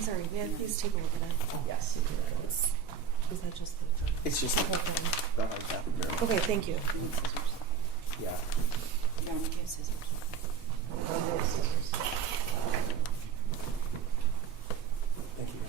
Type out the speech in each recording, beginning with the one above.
I'm sorry, may I please take a look at it? Yes. Is that just the... It's just Okay. the hard copy. Okay, thank you. Yeah. Yeah, we have scissors. Thank you.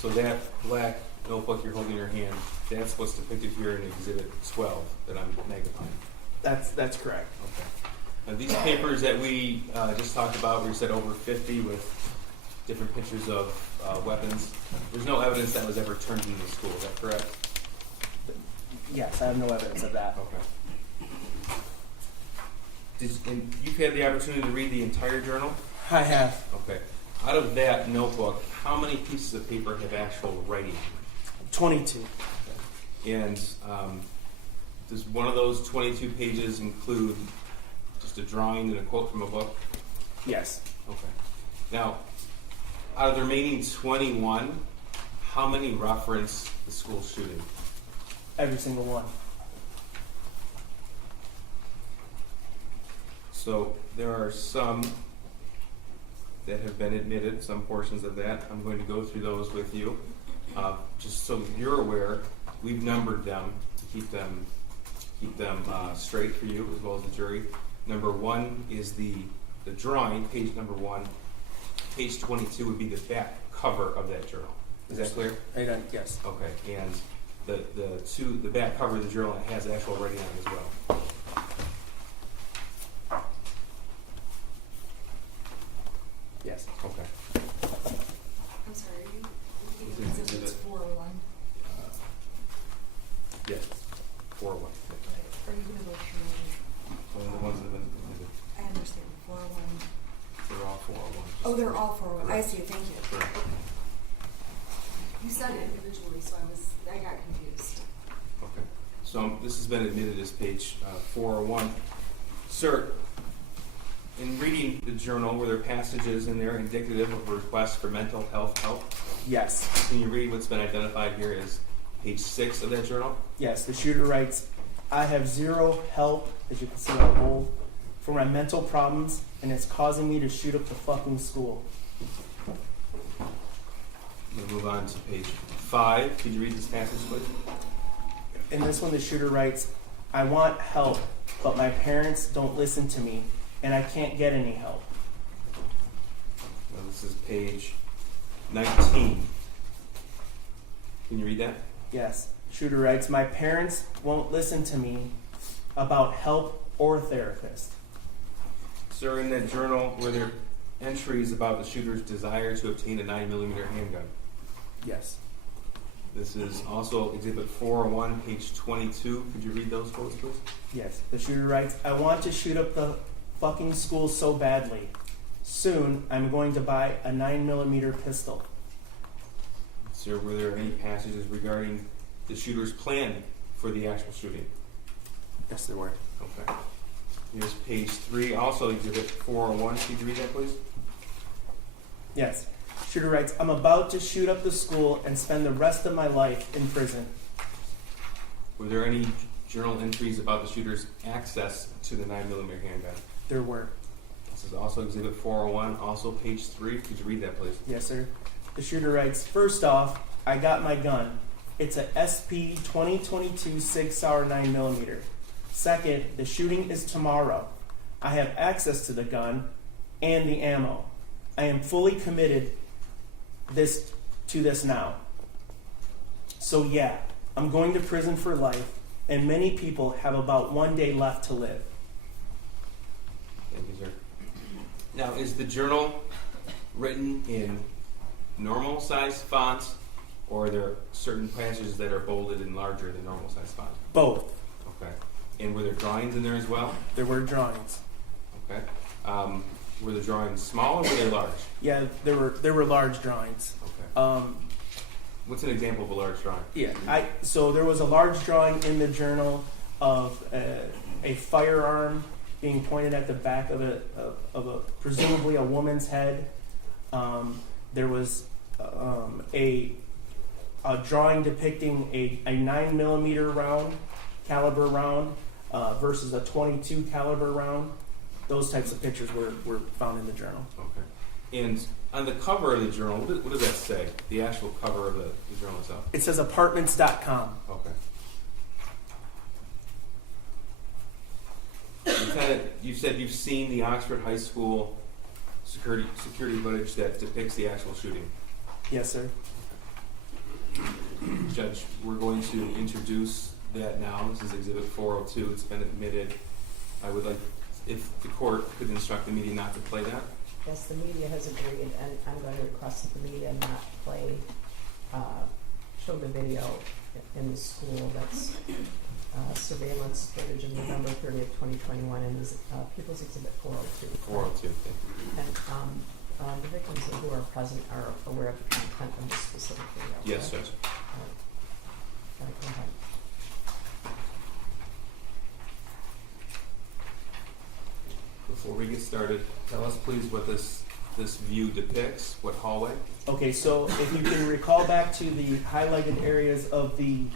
So that black notebook you're holding in your hand, that's what's depicted here in Exhibit 12 that I'm magnifying. That's correct. Okay. Now these papers that we just talked about, we said over 50 with different pictures of weapons. There's no evidence that was ever turned into the school. Is that correct? Yes, I have no evidence of that. Okay. And you've had the opportunity to read the entire journal? I have Okay. Out of that notebook, how many pieces of paper have actual writing on it? 22. And does one of those 22 pages include just a drawing and a quote from a book? Yes. Okay. Now, out of the remaining 21, how many reference the school shooting? Every single one. So there are some that have been admitted, some portions of that. I'm going to go through those with you. Just so you're aware, we've numbered them to keep them straight for you as well as the jury. Number 1 is the drawing, page number 1. Page 22 would be the back cover of that journal. Is that clear? Yes. Okay, and the back cover of the journal has actual writing on it as well. Yes. Okay. I'm sorry, are you It's in Exhibit 401? Yes. 401. Are you going to go through... One of the ones that have been admitted. I understand, 401. They're all 401. Oh, they're all 401. I see, thank you. Correct. You said it individually, so I got confused. Okay. So this has been admitted as page 401. Sir, in reading the journal, were there passages in there indicative of a request for mental health help? Yes. Can you read what's been identified here as page 6 of that journal? Yes. The shooter writes, I have zero help, as you can see on the whole, for my mental problems, and it's causing me to shoot up the fucking school. We'll move on to page 5. Could you read this passage, please? In this one, the shooter writes, I want help, but my parents don't listen to me, and I can't get any help. Now, this is page 19. Can you read that? Yes. Shooter writes, my parents won't listen to me about help or therapist. Sir, in that journal, were there entries about the shooter's desire to obtain a 9mm handgun? Yes. This is also Exhibit 401, page 22. Could you read those quotes, please? Yes. The shooter writes, I want to shoot up the fucking school so badly. Soon, I'm going to buy a 9mm pistol. Sir, were there any passages regarding the shooter's plan for the actual shooting? Yes, there were. Okay. Here's page 3, also Exhibit 401. Could you read that, please? Yes. Shooter writes, I'm about to shoot up the school and spend the rest of my life in prison. Were there any journal entries about the shooter's access to the 9mm handgun? There were. This is also Exhibit 401, also page 3. Could you read that, please? Yes, sir. The shooter writes, first off, I got my gun. It's a SP 2022 Sig Sauer 9mm. Second, the shooting is tomorrow. I have access to the gun and the ammo. I am fully committed to this now. So yeah, I'm going to prison for life, and many people have about 1 day left to live. Thank you, sir. Now, is the journal written in normal size fonts, or are there certain passages that are bolded and larger than normal size font? Both. Okay. And were there drawings in there as well? There were drawings. Okay. Were the drawings small or were they large? Yeah, there were large drawings. Okay. What's an example of a large drawing? Yeah, so there was a large drawing in the journal of a firearm being pointed at the back of a presumably a woman's head. There was a drawing depicting a 9mm caliber round versus a .22 caliber round. Those types of pictures were found in the journal. Okay. And on the cover of the journal, what does that say? The actual cover of the journal itself? It says apartments.com. Okay. You said you've seen the Oxford High School security footage that depicts the actual shooting. Yes, sir. Judge, we're going to introduce that now. This is Exhibit 402. It's been admitted. I would like, if the court could instruct the media not to play that. Yes, the media has agreed, and I'm going to request that the media not play, show the video in the school. That's surveillance footage of November 30th, 2021, and is People's Exhibit 402. 402, thank you. And the victims who are present are aware of the content of this specific video. Yes, correct? Judge. All right, go ahead. Before we get started, tell us please what this view depicts, what hallway? Okay, so if you can recall back to the highlighted areas of the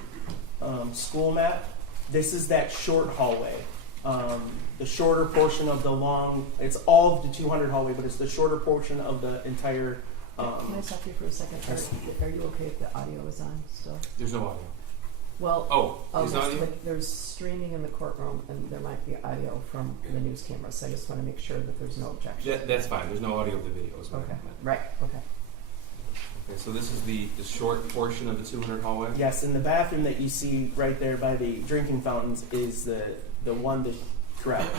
school map, this is that short hallway. The shorter portion of the long, it's all of the 200 hallway, but it's the shorter portion of the entire. Can I stop you for a second? Are you okay if the audio is on still? There's no audio. Well, is audio? but there's streaming in the courtroom, and there might be audio from the news camera, so I just want to make sure that there's no objection. That's fine. There's no audio of the video. Is what Okay, I meant. right, okay. Okay, so this is the short portion of the 200 hallway? Yes, and the bathroom that you see right there by the drinking fountains is the one that, correct.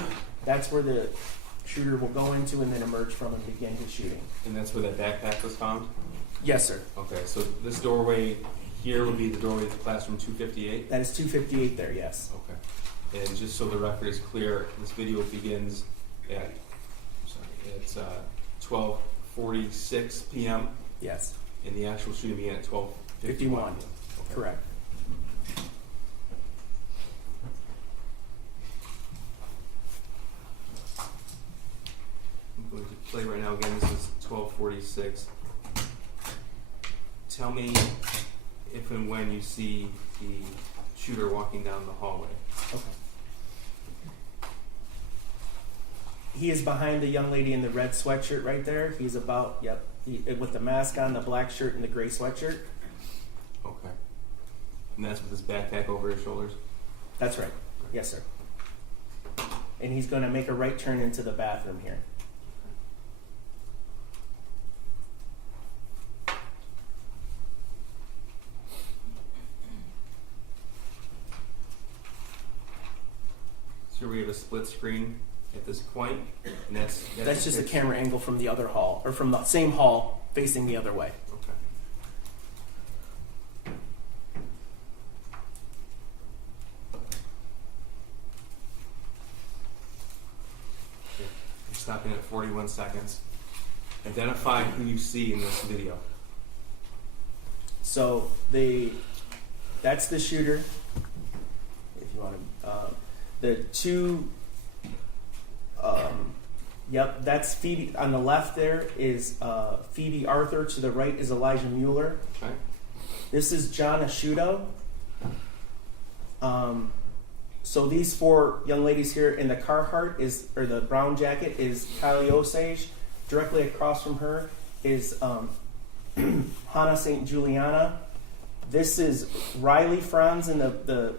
That's where the shooter will go into and then emerge from and begin his shooting. And that's where that backpack was found? Yes, sir. Okay, so this doorway here would be the doorway to classroom 258? That is 258 there, yes. Okay. And just so the record is clear, this video begins at 12:46 p.m. Yes, and the actual shooting began at 12:51. 51. Okay. Correct. I'm going to play right now. Again, this is 12:46. Tell me if and when you see the shooter walking down the hallway. Okay. He is behind the young lady in the red sweatshirt right there. He's about, with the mask on, the black shirt, and the gray sweatshirt. Okay. And that's with his backpack over his shoulders? That's right. Yes, sir. And he's going to make a right turn into the bathroom here. So we have a split screen at this point, and that's just a camera angle from the other hall, or from the same hall facing the other way. Okay. I'm stopping at 41 seconds. Identify who you see in this video. So that's the shooter. If you want to, the two. That's Phoebe. On the left there is Phoebe Arthur. To the right is Elijah Mueller. Okay. This is John Asciutto. So these four young ladies here in the Carhartt or the brown jacket is Kylie Osage. Directly across from her is Hannah St. Juliana. This is Riley Franz in the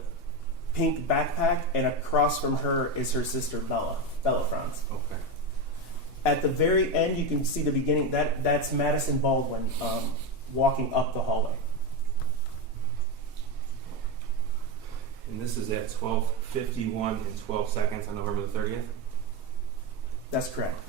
pink backpack, and across from her is her sister Bella Franz. Okay. At the very end, you can see the beginning. That's Madison Baldwin walking up the hallway. And this is at 12:51 and 12 seconds on November the 30th? That's correct.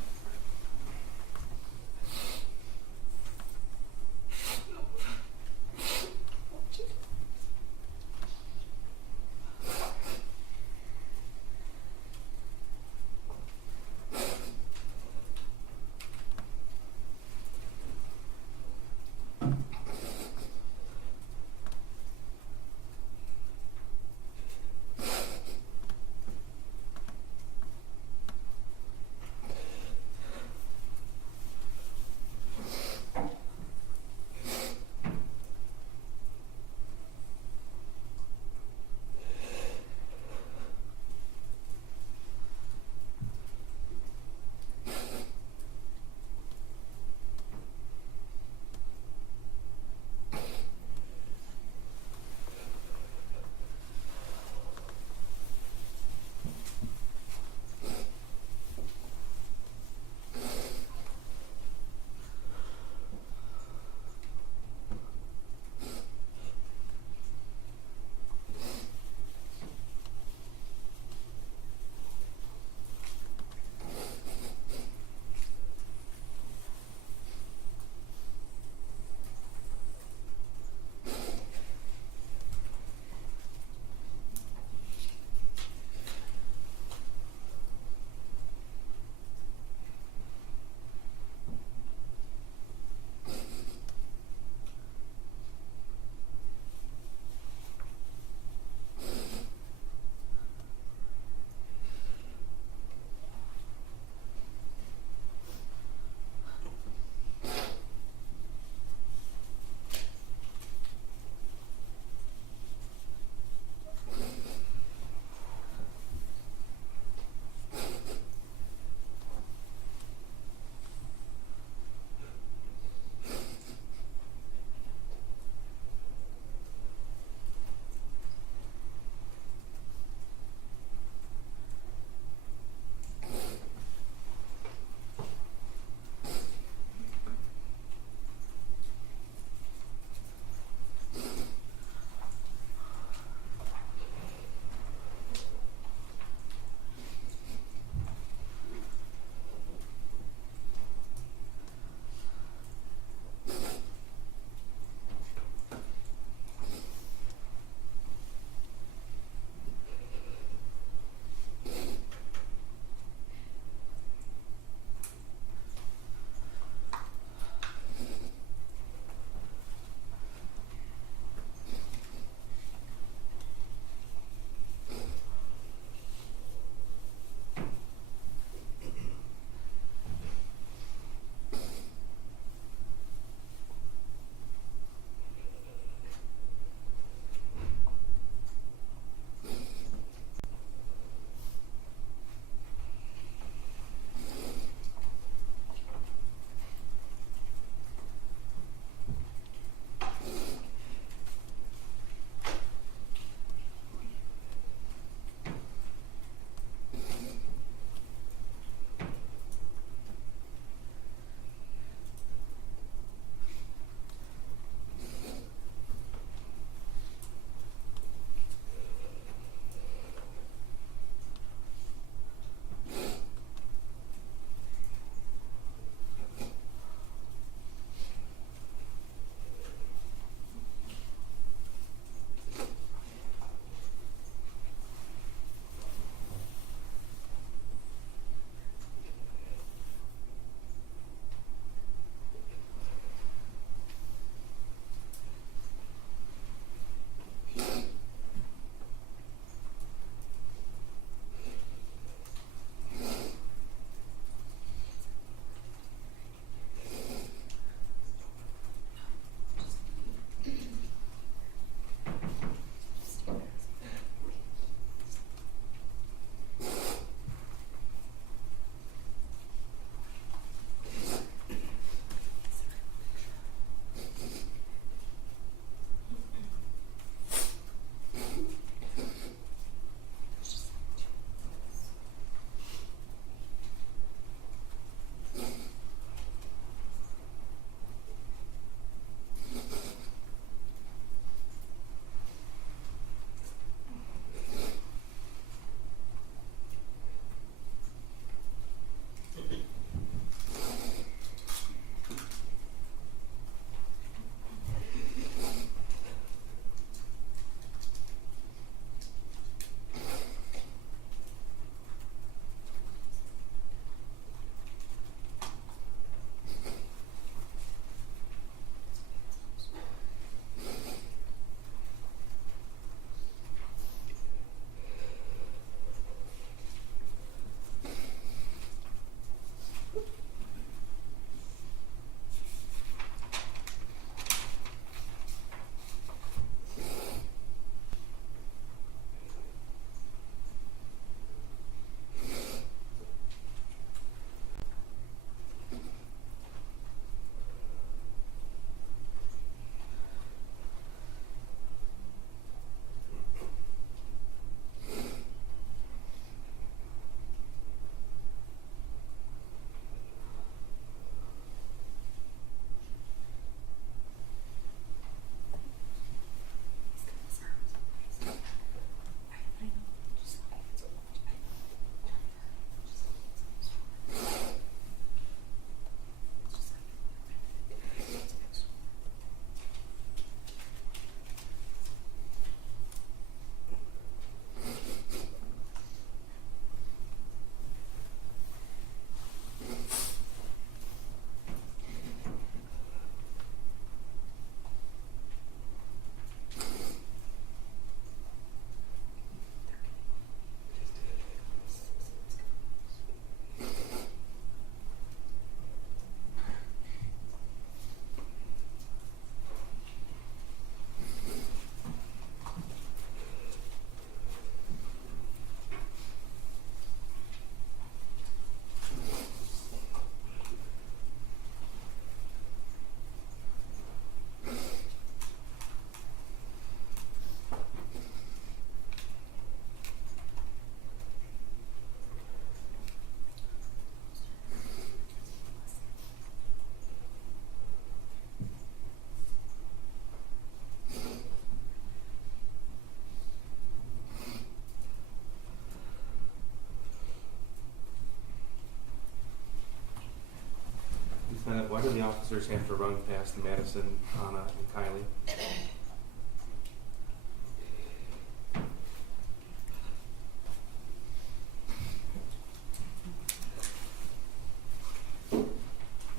whenever the officers have to run past Madison, Anna, and Kylie.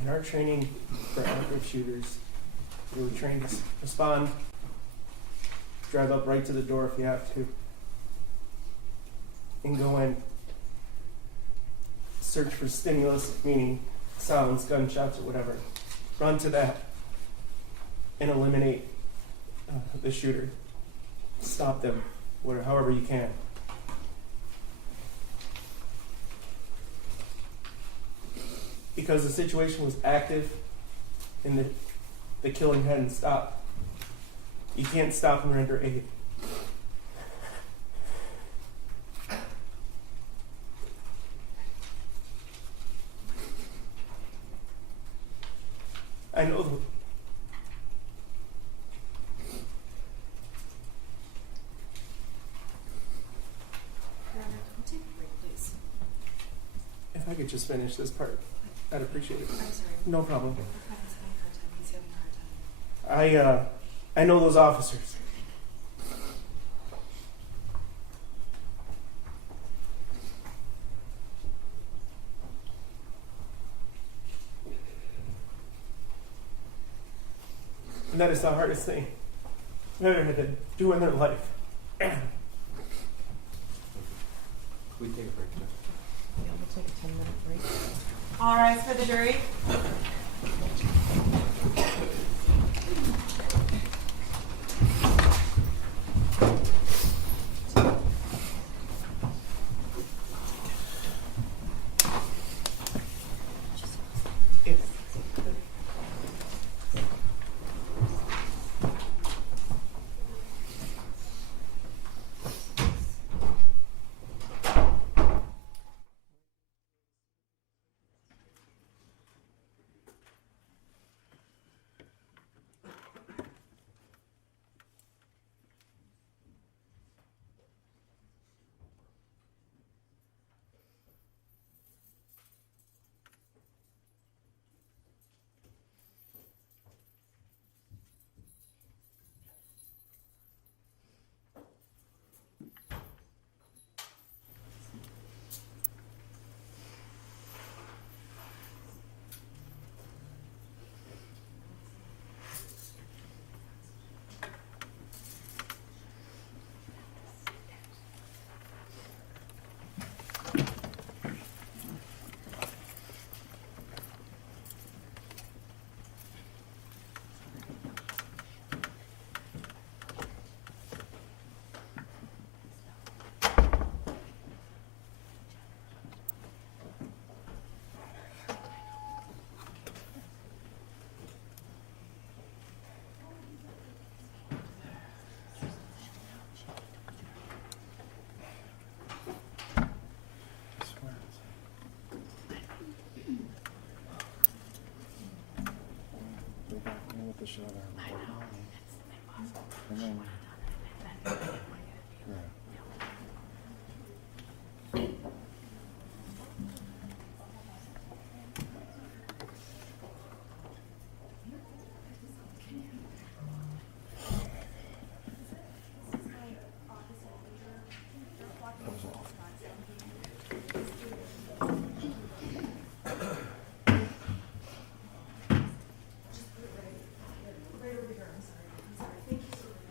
In our training for active shooters, we were trained to respond, drive up right to the door if you have to, and go in, search for stimulus, meaning sounds, gunshots, or whatever. Run to that and eliminate the shooter. Stop them, however you can. Because the situation was active and the killing hadn't stopped. You can't stop and render aid. I know We'll take a break, please. if I could just finish this part, I'd appreciate it. I'm sorry. No problem. We're having a hard time. He's having a hard time. I know those officers. And that is the hardest thing they've had to do in their life. Can we take a break? Yeah, we'll take a 10-minute break. All rise for the jury. the shit out of her. And then, yeah. That was awful.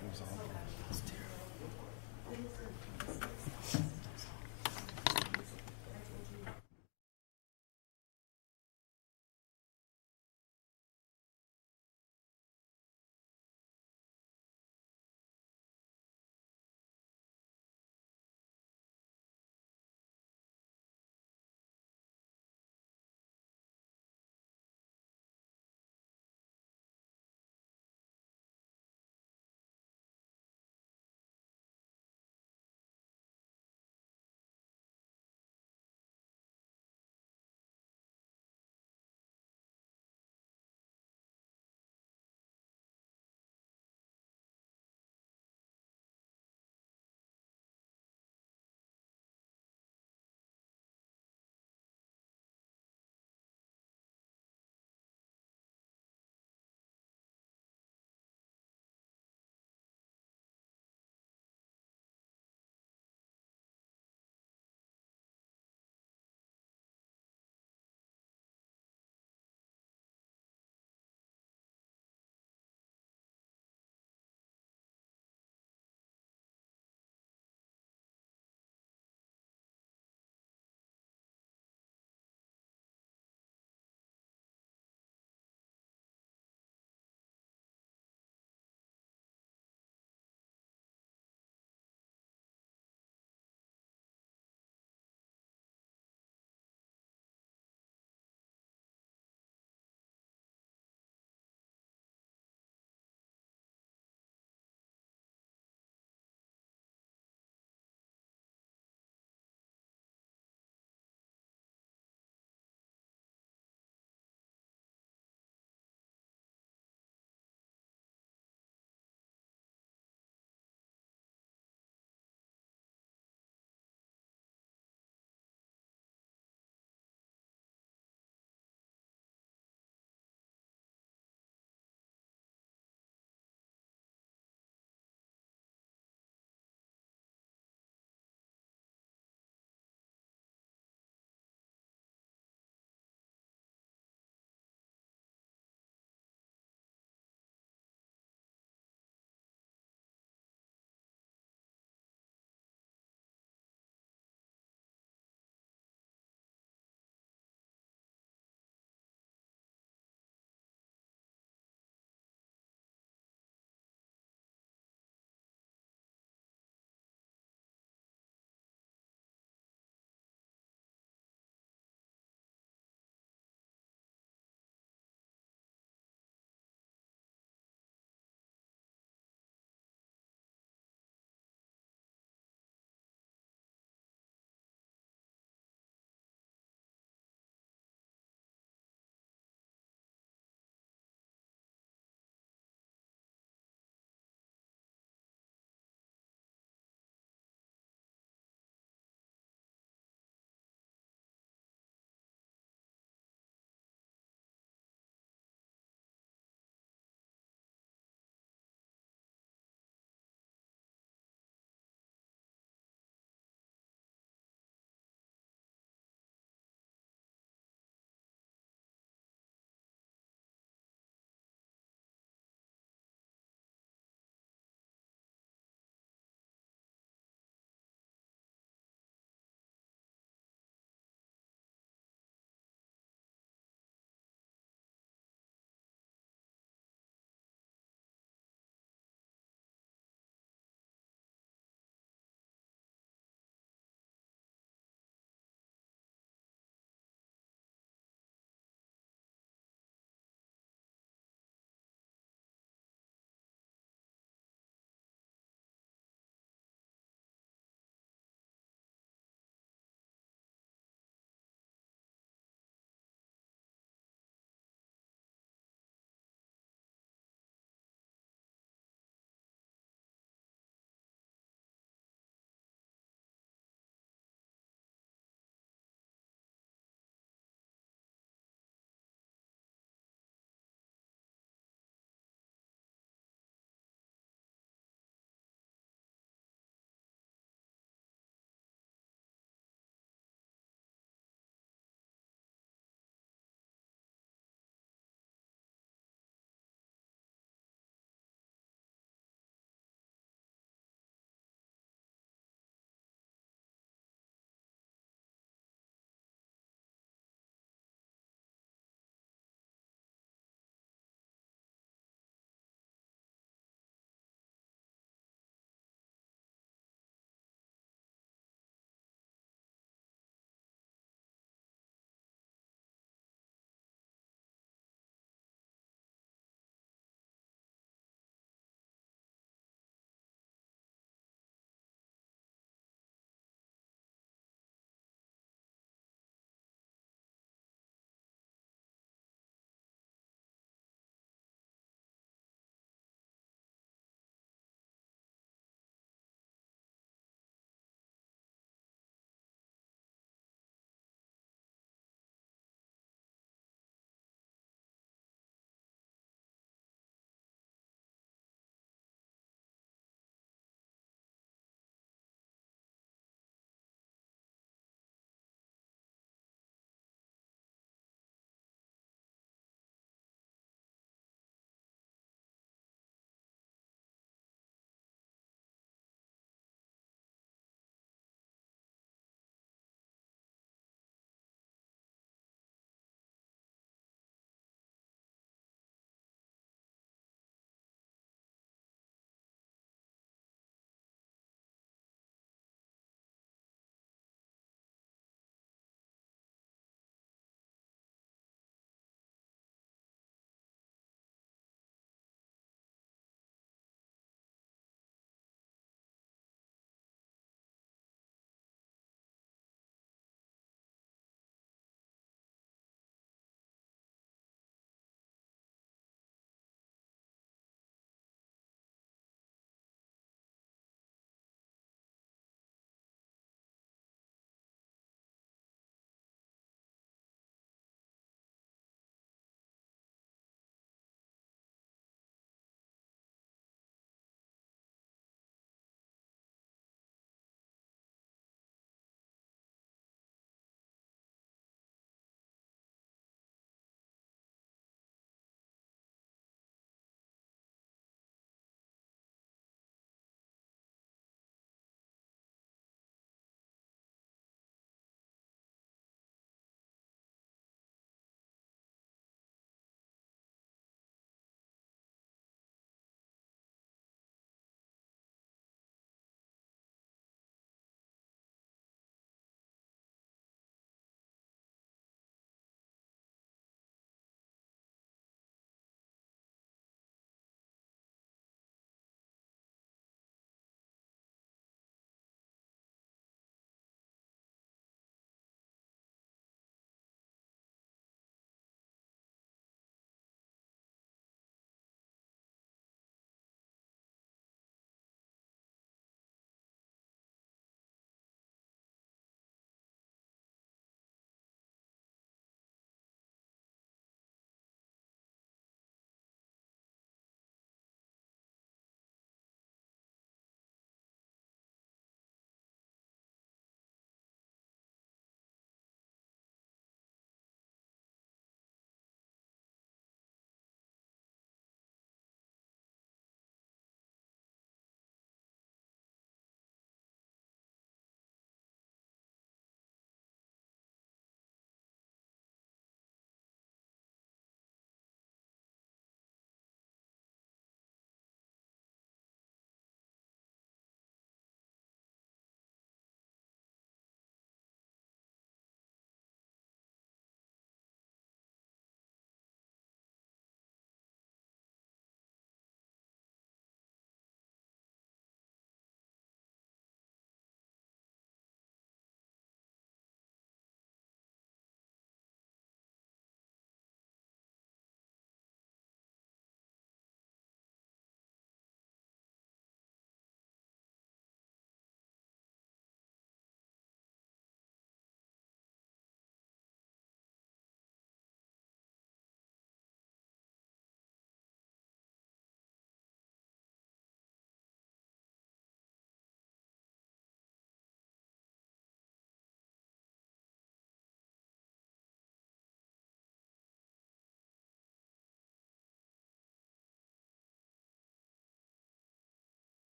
That was awful.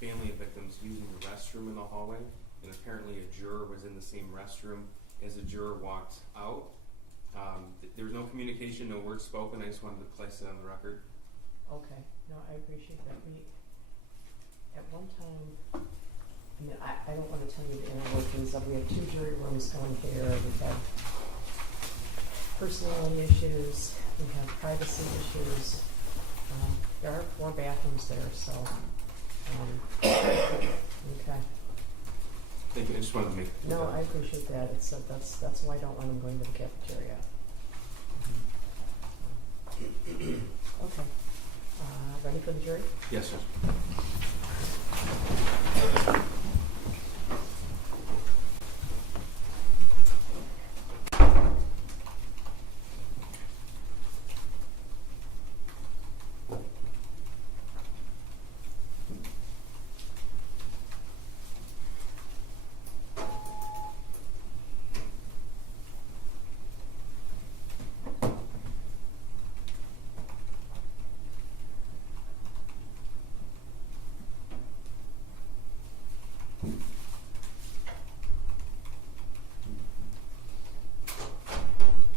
family of victims using the restroom in the hallway, and apparently a juror was in the same restroom as the juror walked out. There was no communication, no words spoken. I just wanted to place it on the record. Okay, no, I appreciate that. At one time, I mean, I don't wanna tell you the inner workings of, we have 2 jury rooms going here, we have personality issues, we have privacy issues. There are 4 bathrooms there, so, okay. Thank you. I just wanted to make No, I appreciate that. It's, that's why I don't want them going to the cafeteria. Okay. Ready for the jury? Yes, sir.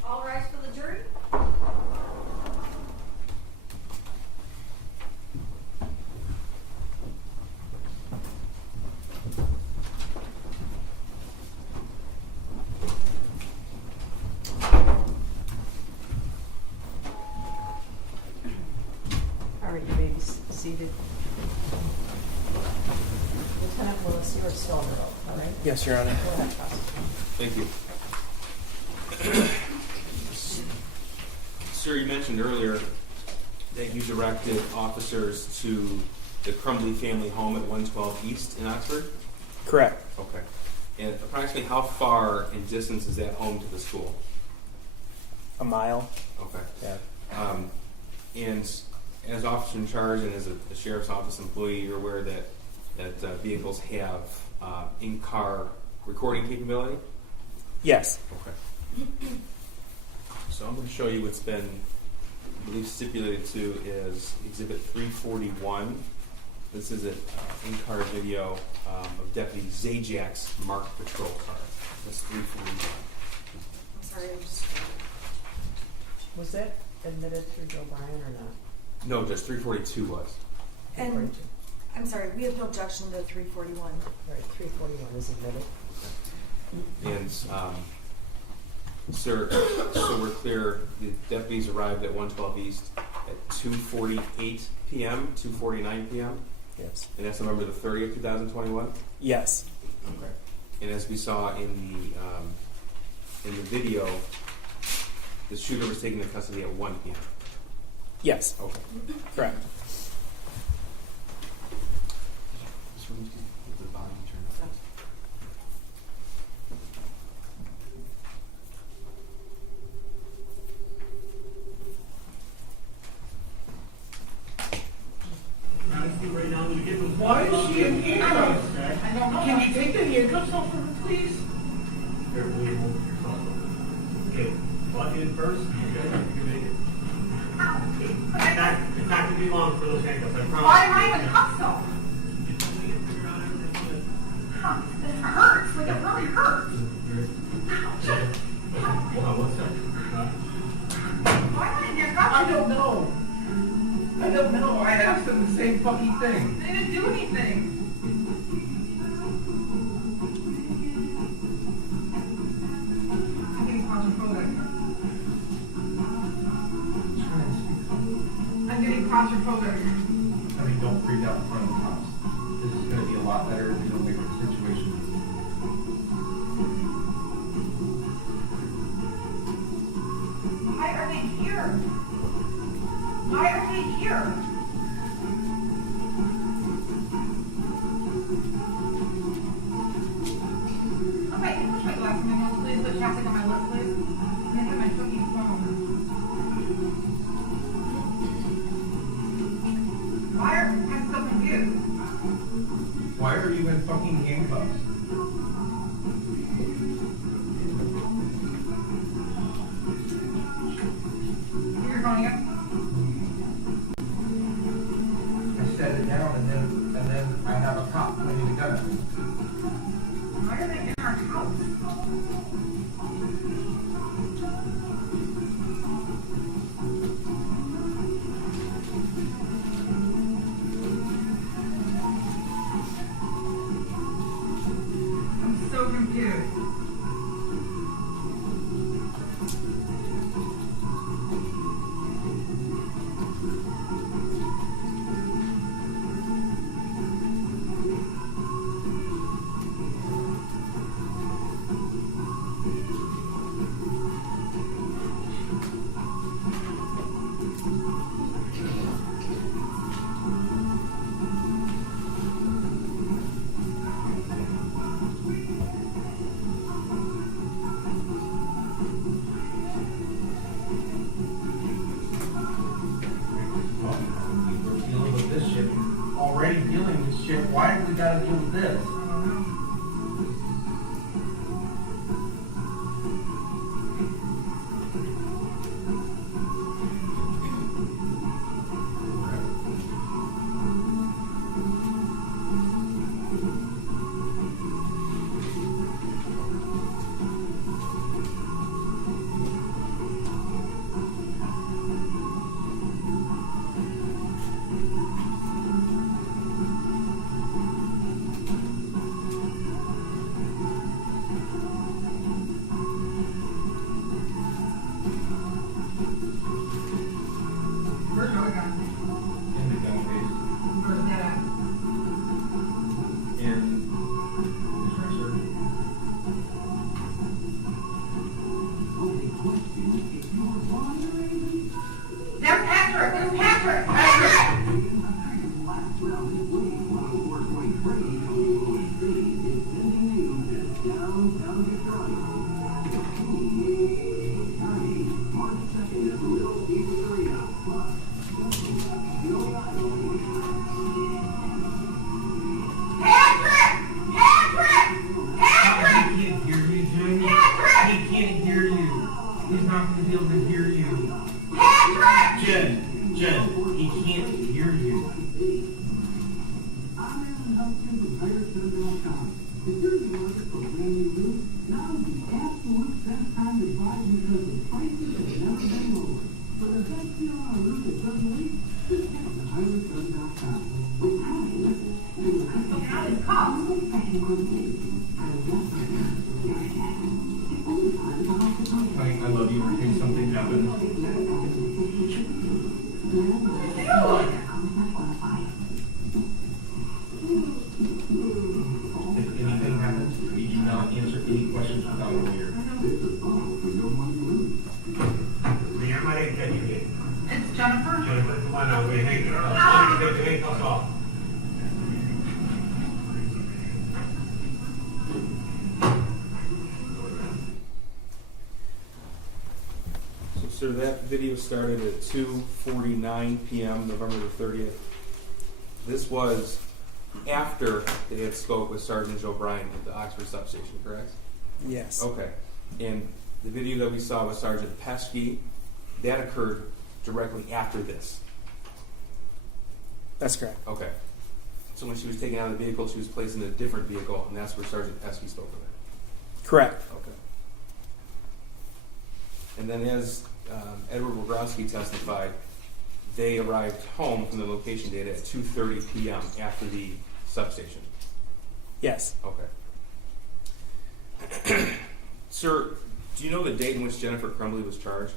All rise for the jury. All right, you may be seated. Lieutenant Willis, you are still on the road, all right? Yes, Your Honor. Go ahead, prosecutor. Thank you. Sir, you mentioned earlier that you directed officers to the Crumbley family home at 112 East in Oxford? Correct. Okay. And approximately how far in distance is that home to the school? A mile. Okay. Yeah. And as officer in charge and as a sheriff's office employee, you're aware that vehicles have in-car recording capability? Yes. Okay. So I'm going to show you what's been, I believe, stipulated to is Exhibit 341. This is an in-car video of Deputy Zajak's marked patrol car. That's 341. I'm sorry, I'm just. Was that admitted through Joe Bryan or not? No, just 342 was. And 342. I'm sorry, we have no objection to 341. Right, 341 is admitted. And, sir, so we're clear, the deputies arrived at 112 East at 2:48 p.m., 2:49 p.m., Yes. and that's November the 30th, 2021? Yes. Okay. And as we saw in the video, the shooter was taken into custody at 1 p.m. Yes. Okay. Correct. This room's the volume turned up. Right now, we get the. Why is she in handcuffs? I don't know. Can you take the handcuffs off of her, please? Carefully hold yourself. Okay, plug in first. Okay, you can make it. It's not gonna be long for those handcuffs, I promise. Why am I even cuffed though? It hurts, like it really hurts. Hold on one second. Why am I in your cuffs? I don't know. I don't know. I asked them the same fucking thing. They didn't do anything. I'm getting claustrophobic. I'm getting claustrophobic. I mean, don't freak out in front of the cops. This is gonna be a lot better if you don't make the situation. Why are they here? Why are they here? Okay, can you push my glass in my nose, please? Put chapstick on my lip, please. And then hit my fucking phone. Why are I'm so confused? Why are you in fucking handcuffs? You're going up. I set it down and then I have have a cop pointing a gun at me. Why are they in our house? I'm so confused. We're dealing with this shit. Already dealing with shit. Why have we got to deal with this? Where's your gun? In the gun case. Where's that at? In this right, sir. That's Patrick! That's Patrick! Patrick! Patrick! Patrick! Patrick! He can't hear you, Jim. Patrick! He can't hear you. He's not going to be able to hear you. Patrick! Jen, he can't hear you. Look out his cuffs! I love you in case something happens. If anything happens, you do not answer any questions without a lawyer. Ma'am, I didn't catch you yet. It's Jennifer. Jennifer, come on now, we hang, take the handcuffs off. So, sir, that video started at 2:49 p.m. November the 30th. This was after they had spoke with Sergeant Joe Bryan at the Oxford substation, correct? Yes. Okay. And the video that we saw with Sergeant Pesky, that occurred directly after this. That's correct. Okay. So when she was taken out of the vehicle, she was placed in a different vehicle, and that's where Sergeant Pesky spoke with her. Correct. Okay. And then as Edward Wogrowski testified, they arrived home from the location data at 2:30 p.m. after the substation. Yes. Okay. Sir, do you know the date in which Jennifer Crumbley was charged?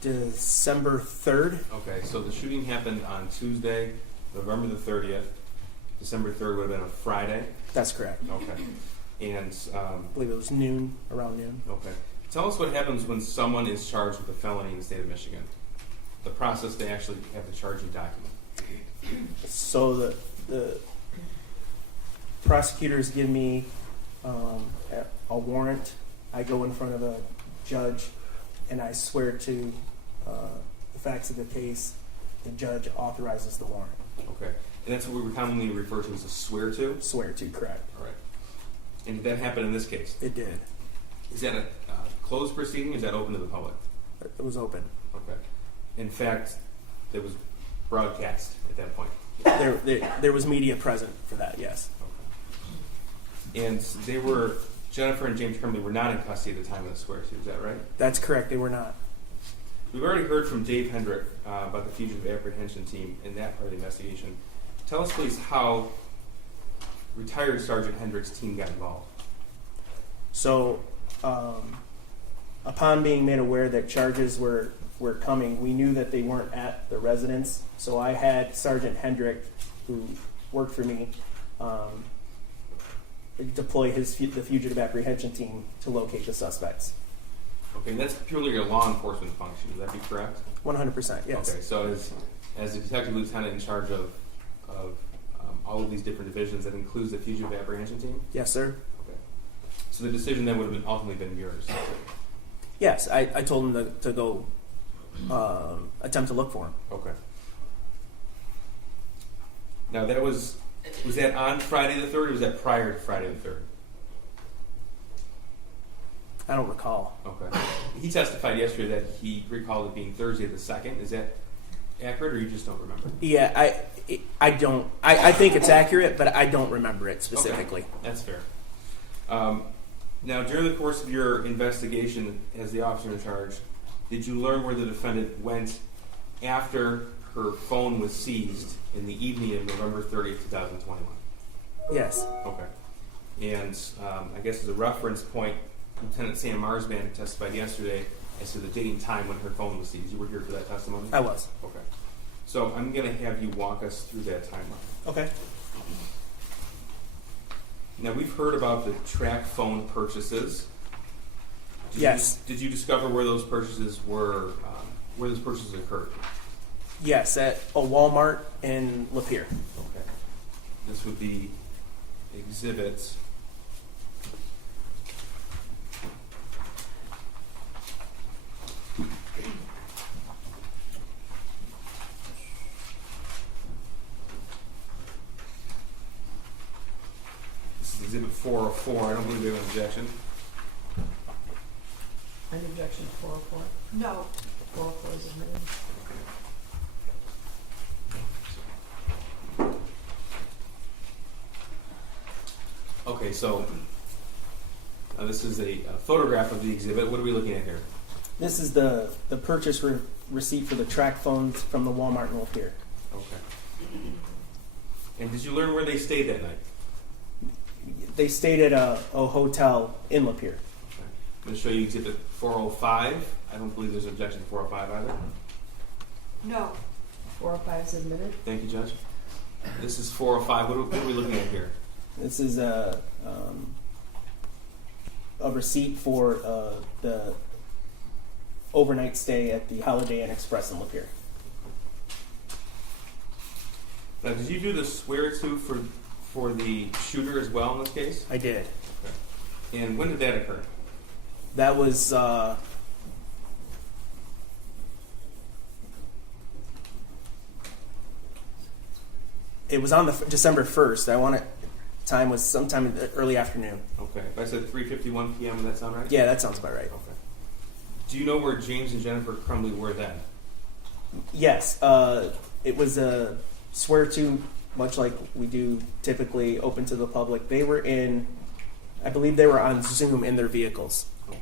December 3rd. Okay, so the shooting happened on Tuesday, November the 30th. December 3rd would have been a Friday. That's correct. Okay. And, I believe it was noon, around noon. okay. Tell us what happens when someone is charged with a felony in the state of Michigan. The process to actually have the charging document. So the prosecutors give me a warrant. I go in front of a judge and I swear to the facts of the case. The judge authorizes the warrant. Okay. And that's what we would commonly refer to as a swear to? Swear to, correct. All right. And did that happen in this case? It did. Is that a closed proceeding or is that open to the public? It was open. Okay. In fact, that was broadcast at that point. There was media present for that, yes. And they were, Jennifer and James Crumbley were not in custody at the time of the swear-to, is that right? That's correct, they were not. We've already heard from Dave Hendrick about the fugitive apprehension team in that part of the investigation. Tell us, please, how retired Sergeant Hendrick's team got involved. So, upon being made aware that charges were coming, we knew that they weren't at the residence. So I had Sergeant Hendrick, who worked for me, deploy the fugitive apprehension team to locate the suspects. Okay, and that's purely a law enforcement function, would that be correct? 100%, yes. Okay, so as the detective lieutenant in charge of all of these different divisions, that includes the fugitive apprehension team? Yes, sir. Okay. So the decision then would have ultimately been yours? Yes, I told him to go attempt to look for him. Okay. Now that was that on Friday the 3rd, or was that prior to Friday the 3rd? I don't recall. Okay. He testified yesterday that he recalled it being Thursday the 2nd. Is that accurate, or you just don't remember? Yeah, I don't. I think it's accurate, but I don't remember it specifically. Okay. That's fair. Now, during the course of your investigation as the officer in charge, did you learn where the defendant went after her phone was seized in the evening of November 30th, 2021? Yes. Okay. And I guess as a reference point, Lieutenant Sam Marsman testified yesterday as to the date and time when her phone was seized. You were here for that testimony? I was. Okay. So I'm going to have you walk us through that timeline. Okay. Now, we've heard about the track phone purchases. Yes. Did you discover where those purchases were, where those purchases occurred? Yes, at a Walmart in Lapeer. Okay. This would be exhibit. This is exhibit 404. I don't believe we have an objection. An objection to 404. No. 404 is admitted. Okay, so this is a photograph of the exhibit. What are we looking at here? This is the purchase receipt for the track phones from the Walmart in Lapeer. Okay. And did you learn where they stayed that night? They stayed at a hotel in Lapeer. Okay. I'm going to show you exhibit 405. I don't believe there's an objection to 405 either. No. 405 is admitted. Thank you, Judge. This is 405. What are we looking at here? This is a receipt for the overnight stay at the Holiday Inn Express in Lapeer. Now, did you do the swear-to for the shooter as well in this case? I did. Okay. And when did that occur? That was it was on the December 1st. I want it. Time was sometime in the early afternoon. Okay. If I said 3:51 p.m., would that sound right? Yeah, that sounds about right. Okay. Do you know where James and Jennifer Crumbley were then? Yes, it was a swear-to, much like we do typically, open to the public. They were I believe they were on Zoom in their vehicles. Okay.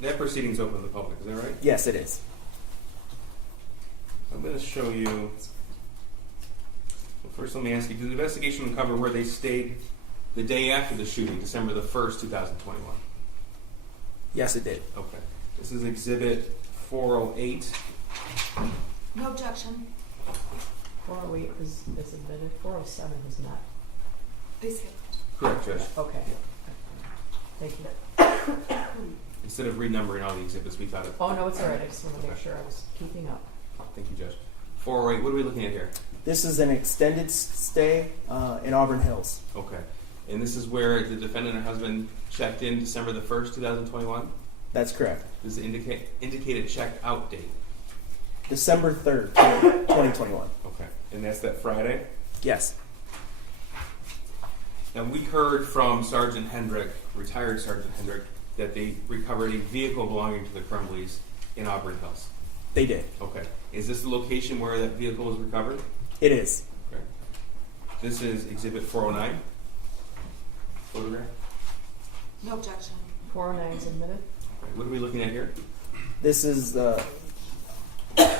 That proceeding's open to the public, is that right? Yes, it is. I'm going to show you. Well, first, let me ask you: did the investigation uncover where they stayed the day after the shooting, December the 1st, 2021? Yes, it did. Okay. This is exhibit 408. No objection. 408 is admitted. 407 is not. They skipped. Correct, Judge. Okay. Thank you. Instead of renumbering all the exhibits, we thought it. Oh, no, it's all right. I just want to make sure I was keeping up. Thank you, Judge. 408. What are we looking at here? This is an extended stay in Auburn Hills. Okay. And this is where the defendant and her husband checked in December the 1st, 2021? That's correct. Does it indicate a checked out date? December 3rd, 2021. Okay. And that's that Friday? Yes. Now, we heard from Sergeant Hendrick, retired Sergeant Hendrick, that they recovered a vehicle belonging to the Crumbleys in Auburn Hills. They did. Okay. Is this the location where that vehicle was recovered? It is. Okay. This is Exhibit 409. Photograph. No objection. 409 is admitted. Okay. What are we looking at here? This is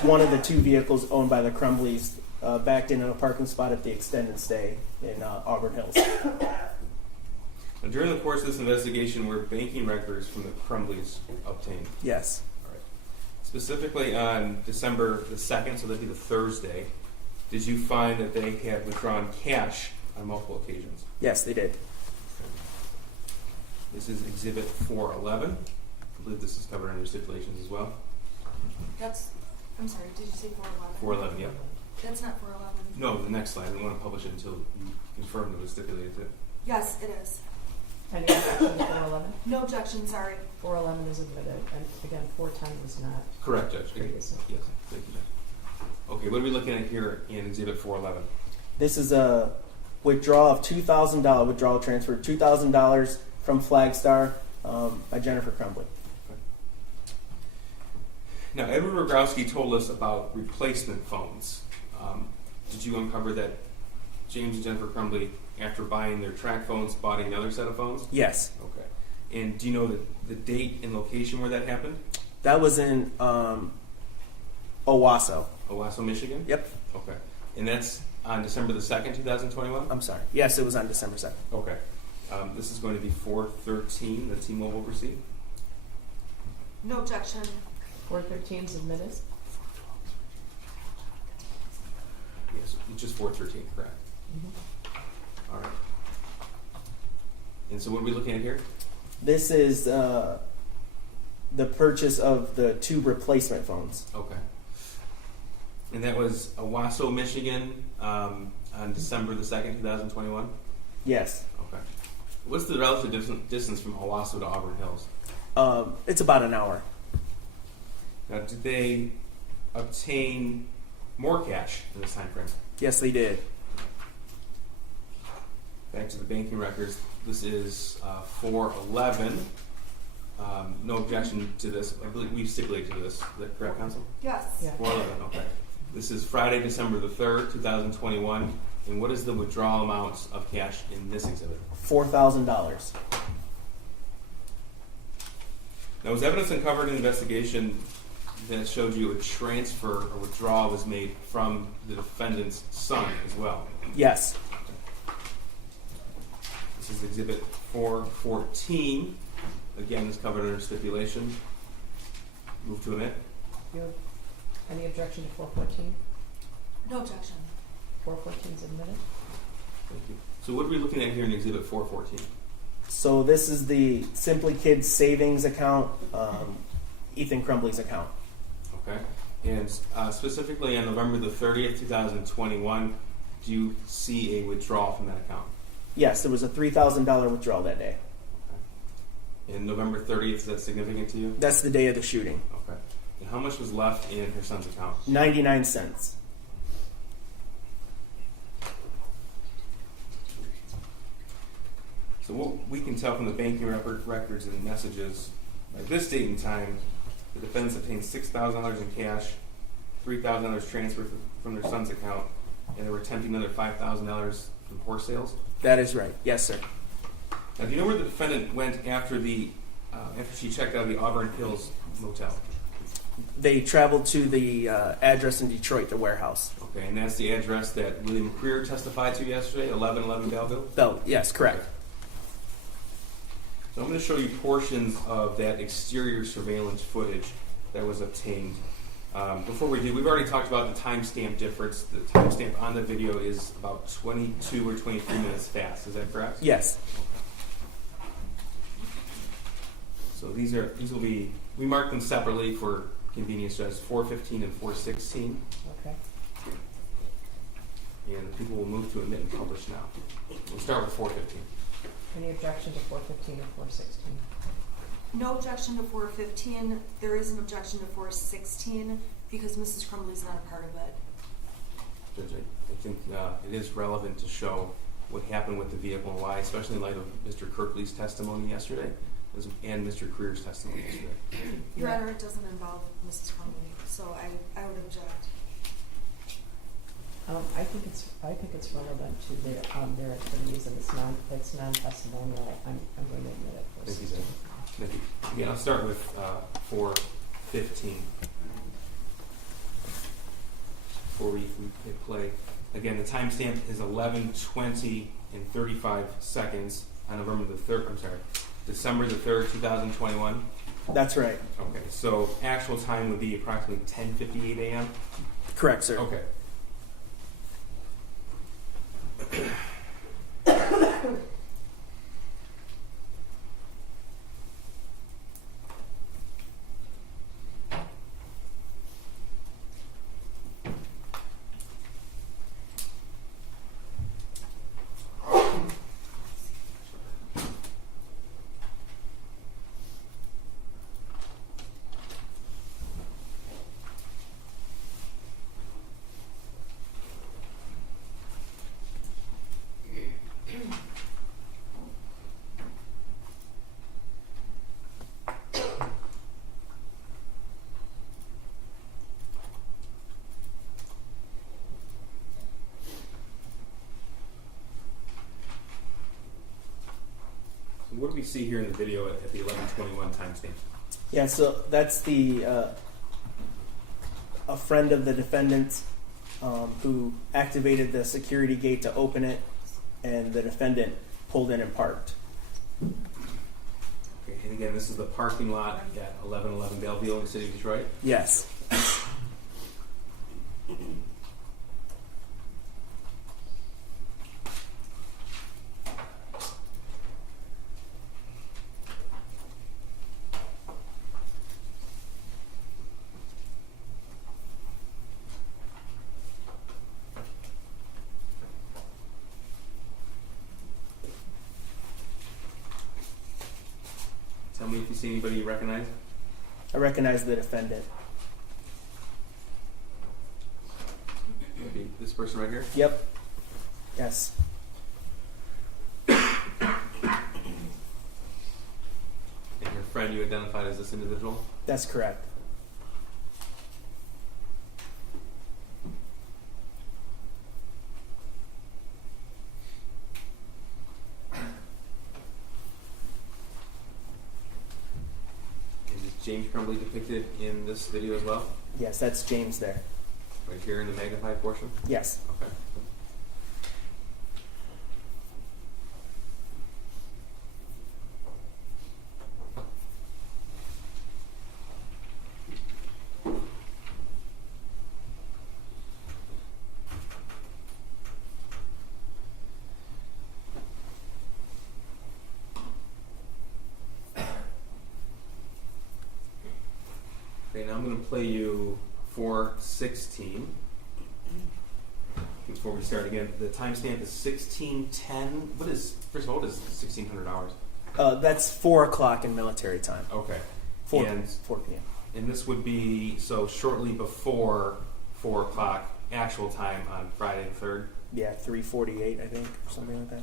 one of the two vehicles owned by the Crumbleys, backed in a parking spot at the extended stay in Auburn Hills. Now, during the course of this investigation, were banking records from the Crumbleys obtained? Yes. All right. Specifically on December the 2nd, so that'd be the Thursday, did you find that they had withdrawn cash on multiple occasions? Yes, they did. This is Exhibit 411. I believe this is covered under stipulations as well. I'm sorry, did you say 411? 411, yep. That's not 411. No, the next slide. I didn't want to publish it until you confirmed it was stipulated to. Yes, it is. Any objection to 411? No objection, sorry. 411 is admitted, and again, 410 was not Correct, Judge. previously. Yes, thank you, Judge. Okay, what are we looking at here in Exhibit 411? This is a withdrawal of $2,000 withdrawal transfer, $2,000 from Flagstar by Jennifer Crumbley. Now, Edward Rogowski told us about replacement phones. Did you uncover that James and Jennifer Crumbley, after buying their track phones, bought another set of phones? Yes. Okay. And do you know the date and location where that happened? That was in Owasso. Owasso, Michigan? Yep. Okay. And that's on December the 2nd, 2021? I'm sorry. Yes, it was on December 2nd. Okay. This is going to be 413, the T-Mobile receipt. No objection. 413 is admitted. Yes, it's just 413, correct. All right. And so what are we looking at here? This is the purchase of the two replacement phones. Okay. And that was Owasso, Michigan, on December the 2nd, 2021? Yes. Okay. What's the relative distance from Owasso to Auburn Hills? It's about an hour. Now, did they obtain more cash in this time frame? Yes, they did. Back to the banking records. This is 411. No objection to this. I believe we've stipulated to this. Is that correct, Counsel? Yes. Yeah. 411, okay. This is Friday, December the 3rd, 2021. And what is the withdrawal amount of cash in this exhibit? $4,000. Now, was evidence uncovered in the investigation that showed you a transfer or withdrawal was made from the defendant's son as well? Yes. This is Exhibit 414. Again, it's covered under stipulation. Move to omit. You have any objection to 414? No objection. 414 is admitted. Thank you. So what are we looking at here in Exhibit 414? So this is the Simply Kids savings account, Ethan Crumbley's account. Okay. And specifically on November the 30th, 2021, do you see a withdrawal from that account? Yes, there was a $3,000 withdrawal that day. And November 30th, is that significant to you? That's the day of the shooting. Okay. And how much was left in her son's account? 99 cents. So what we can tell from the banking records and messages, at this date and time, the defendants obtained $6,000 in cash, $3,000 transferred from their son's account, and they were attempting another $5,000 from horse sales. That is right. Yes, sir. Now, do you know where the defendant went after after she checked out of the Auburn Hills motel? They traveled to the address in Detroit, the warehouse. Okay, and that's the address that William Creer testified to yesterday, 1111 Belleville? Oh, yes, correct. So I'm going to show you portions of that exterior surveillance footage that was obtained. Before we do, we've already talked about the timestamp difference. The timestamp on the video is about 22 or 23 minutes fast. Is that correct? Yes. So these will be, we marked them separately for convenience as 415 and 416. Okay. And people will move to admit and publish now. We'll start with 415. Any objection to 415 or 416? No objection to 415. There is an objection to 416 because Mrs. Crumbley's not a part of it. Judge, I think it is relevant to show what happened with the vehicle and why, especially in light of Mr. Kirkley's testimony yesterday and Mr. Creer's testimony yesterday. Your Honor, it doesn't involve Mrs. Crumbley, so I would object. I think it's relevant to their activities, and it's non-testimonial. I'm going to admit it for Thank you, 16. Jen. Thank you. Again, I'll start with 4:15. Before we hit play. Again, the timestamp is 11:20 and 35 seconds on November the 3rd. I'm sorry, December the 3rd, 2021. That's right. Okay, so actual time would be approximately 10:58 a.m. Correct, sir. Okay. What do we see here in the video at the 11:21 timestamp? Yeah, so that's the a friend of the defendant who activated the security gate to open it, and the defendant pulled in and parked. Okay, and again, this is the parking lot at 1111 Belleville in the city of Detroit. Yes. Tell me if you see anybody you recognize. I recognize the defendant. Maybe this person right here. Yep. Yes. And your friend you identified as this individual. That's correct. Is James Crumbley depicted in this video as well? Yes, that's James there. Right here in the magnified portion? Yes. Okay. Okay, now I'm going to play you 4:16. Before we start again, the timestamp is 16:10. First of all, what is 1600 hours? That's 4 o'clock in military time. Okay. 4 And, 4 p.m. and this would be, so shortly before 4 o'clock actual time on Friday the 3rd. Yeah, 3:48, I think, or something like that.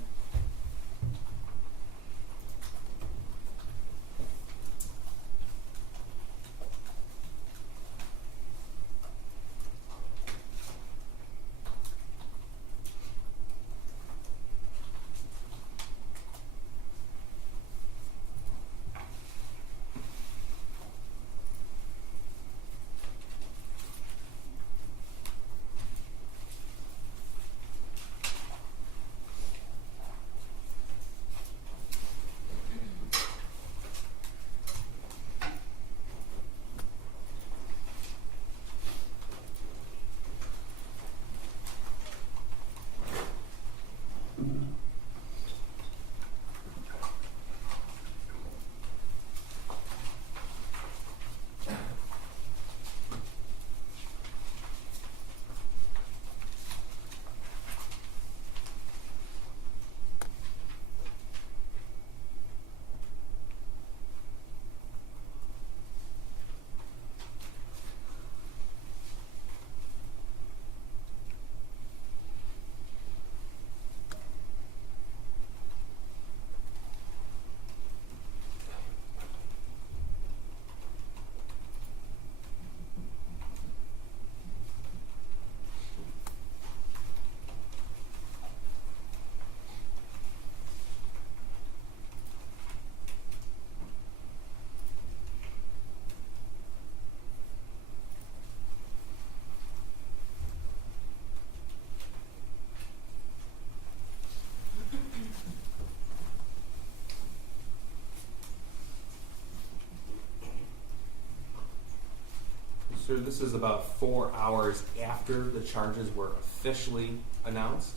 Sir, this is about 4 hours after the charges were officially announced?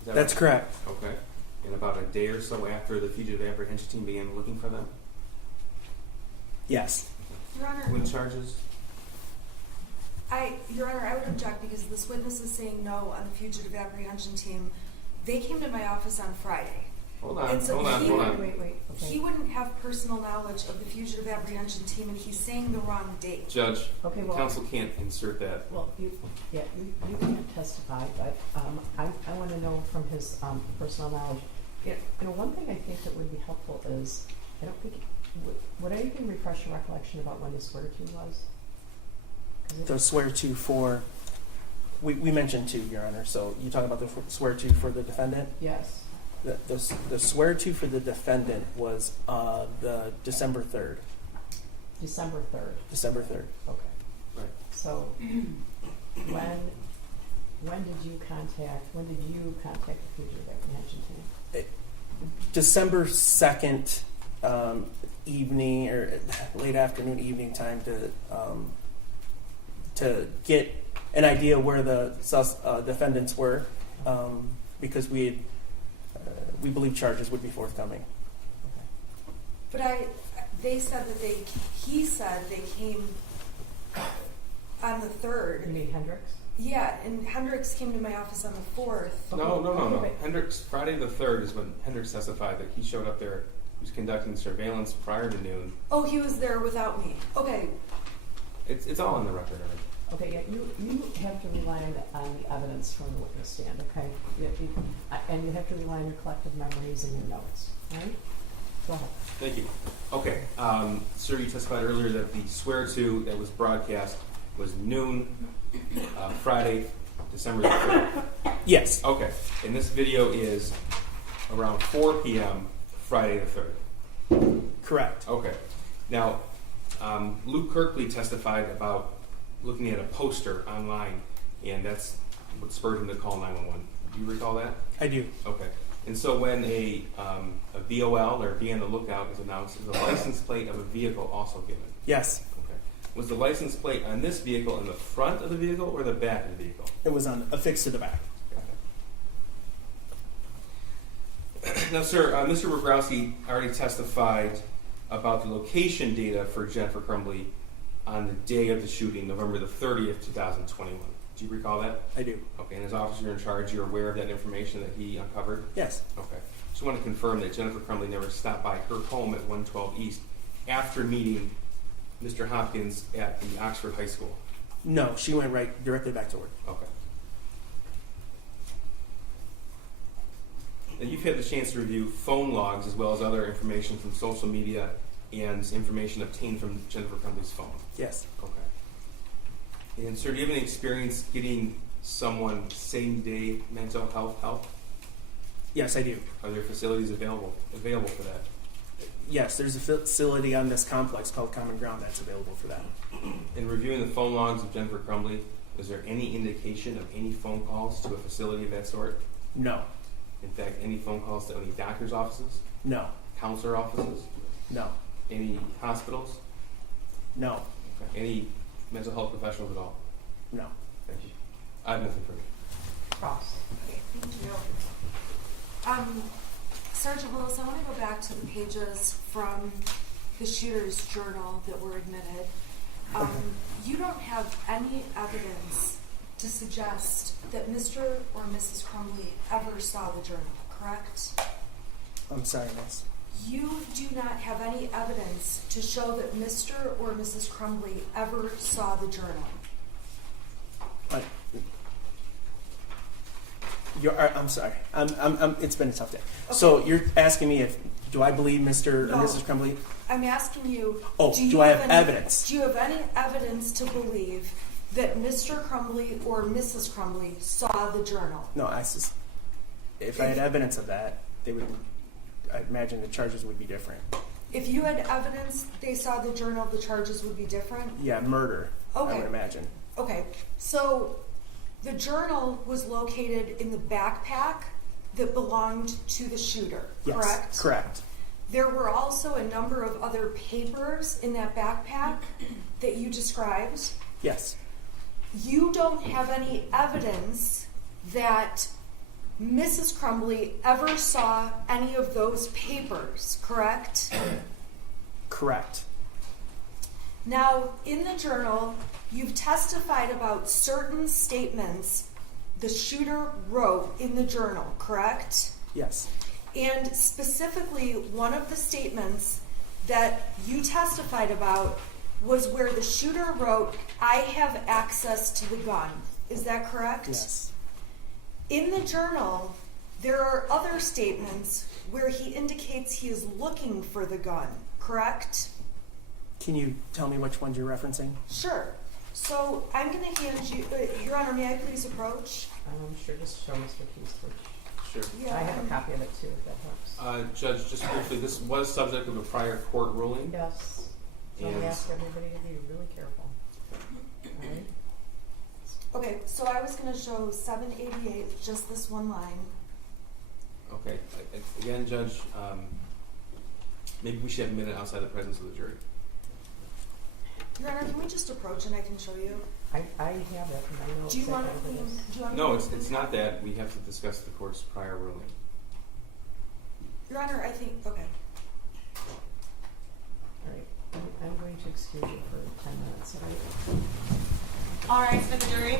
Is that That's right? correct. Okay. And about a day or so after the fugitive apprehension team began looking for them? Yes. Your Honor, When charges? Your Honor, I would object because this witness is saying no on the fugitive apprehension team. They came to my office on Friday. Hold on, And so hold on, he- hold on. Wait, okay. He wouldn't have personal knowledge of the fugitive apprehension team, and he's saying the wrong date. Judge, Okay, well, counsel can't insert that. well, you can't testify, but, I wanna know from his, personal knowledge. You know, one thing I think that would be helpful is, I don't think, would anything refresh your recollection about when the swear to was? 'Cause it- The swear to for, we mentioned two, Your Honor. So you talking about the swear to for the defendant? Yes, The swear to for the defendant was the December 3rd. December 3rd, December 3rd. okay. Right. So, when did you contact the fugitive apprehension team? December 2nd evening or late afternoon, evening time to get an idea where the defendants were, because we believe charges would be forthcoming. But they said that he said they came on the You 3rd. mean Hendricks? Yeah, and Hendricks came to my office on the 4th. No. Okay. Hendricks, Friday the 3rd is when Hendricks testified that he showed up there. He was conducting surveillance prior to noon. Oh, he was there without me. Okay, It's all in the record already. Okay, yeah, you have to rely on the evidence from the witness stand, okay? And you have to rely on your collective memories and your notes, right? Go ahead. Thank you. Okay, sir, you testified earlier that the swear to that was broadcast was noon, Friday, December the 3rd. Yes. Okay, and this video is around 4 p.m. Friday the 3rd. Correct. Okay. Now, Luke Kirkley testified about looking at a poster online, and that's what spurred him to call 911. Do you recall that? I do. Okay. And so when a VOL or be on the lookout is announced, is a license plate of a vehicle also given? Yes. Okay. Was the license plate on this vehicle in the front of the vehicle or the back of the vehicle? It was affixed to the back. Now, sir, Mr. Bobrowski already testified about the location data for Jennifer Crumbley on the day of the shooting, November the 30th, 2021. Do you recall that? I do. Okay, and as officer in charge, you're aware of that information that he uncovered? Yes. Okay. Just want to confirm that Jennifer Crumbley never stopped by her home at 112 East after meeting Mr. Hopkins at the Oxford High School? No, she went directly back to work. Okay. Now, you've had the chance to review phone logs as well as other information from social media and information obtained from Jennifer Crumbley's phone. Yes. Okay. And sir, do you have any experience getting someone same-day mental health help? Yes, I do. Are there facilities available for that? Yes, there's a facility on this complex called Common Ground that's available for that. In reviewing the phone logs of Jennifer Crumbley, was there any indication of any phone calls to a facility of that sort? No. In fact, any phone calls to any doctor's offices, No. counselor offices, No. any hospitals, No. any mental health professionals at all? No. Thank you. I have nothing further. Cross. okay, thank you. Sergeant Willis, I want to go back to the pages from the shooter's journal that were admitted. You don't have any evidence to suggest that Mr. or Mrs. Crumbley ever saw the journal, correct? I'm sorry, miss. You do not have any evidence to show that Mr. or Mrs. Crumbley ever saw the journal. But I'm sorry. It's been a tough day. Okay. So you're asking me do I believe Mr. No. or Mrs. Crumbley? I'm asking you. Oh, you do I have any- evidence? Do you have any evidence to believe that Mr. Crumbley or Mrs. Crumbley saw the journal? No, if I had evidence of that, I'd imagine the charges would be different. If you had evidence they saw the journal, the charges would be different? Yeah, murder, I Okay. would imagine. Okay, so the journal was located in the backpack that belonged to the shooter, Yes, correct? correct. There were also a number of other papers in that backpack that you described. Yes. You don't have any evidence that Mrs. Crumbley ever saw any of those papers, correct? Correct. Now, in the journal, you've testified about certain statements the shooter wrote in the journal, correct? Yes. And specifically, one of the statements that you testified about was where the shooter wrote, "I have access to the gun." Is that correct? Yes. In the journal, there are other statements where he indicates he is looking for the gun, correct? Can you tell me which ones you're referencing? Sure. So I'm going to hand you, Your Honor, may I please approach? Sure, just show Mr. Keys, which Sure. Yeah. I have a copy of it too, if that helps. Judge, just briefly, this was subject of a prior court ruling. Yes. So we And- ask everybody to be really careful. All right? Okay, so I was going to show 788, just this one line. Okay, again, Judge, maybe we should have a minute outside the presence of the jury. Your Honor, can we just approach and I can show you? I have it, and I know Do you want exactly to, what it is. do you want No, to? it's not that. We have to discuss the court's prior ruling. Your Honor, I think, okay. All right, I'm going to excuse you for 10 minutes, all right? All right, for the jury.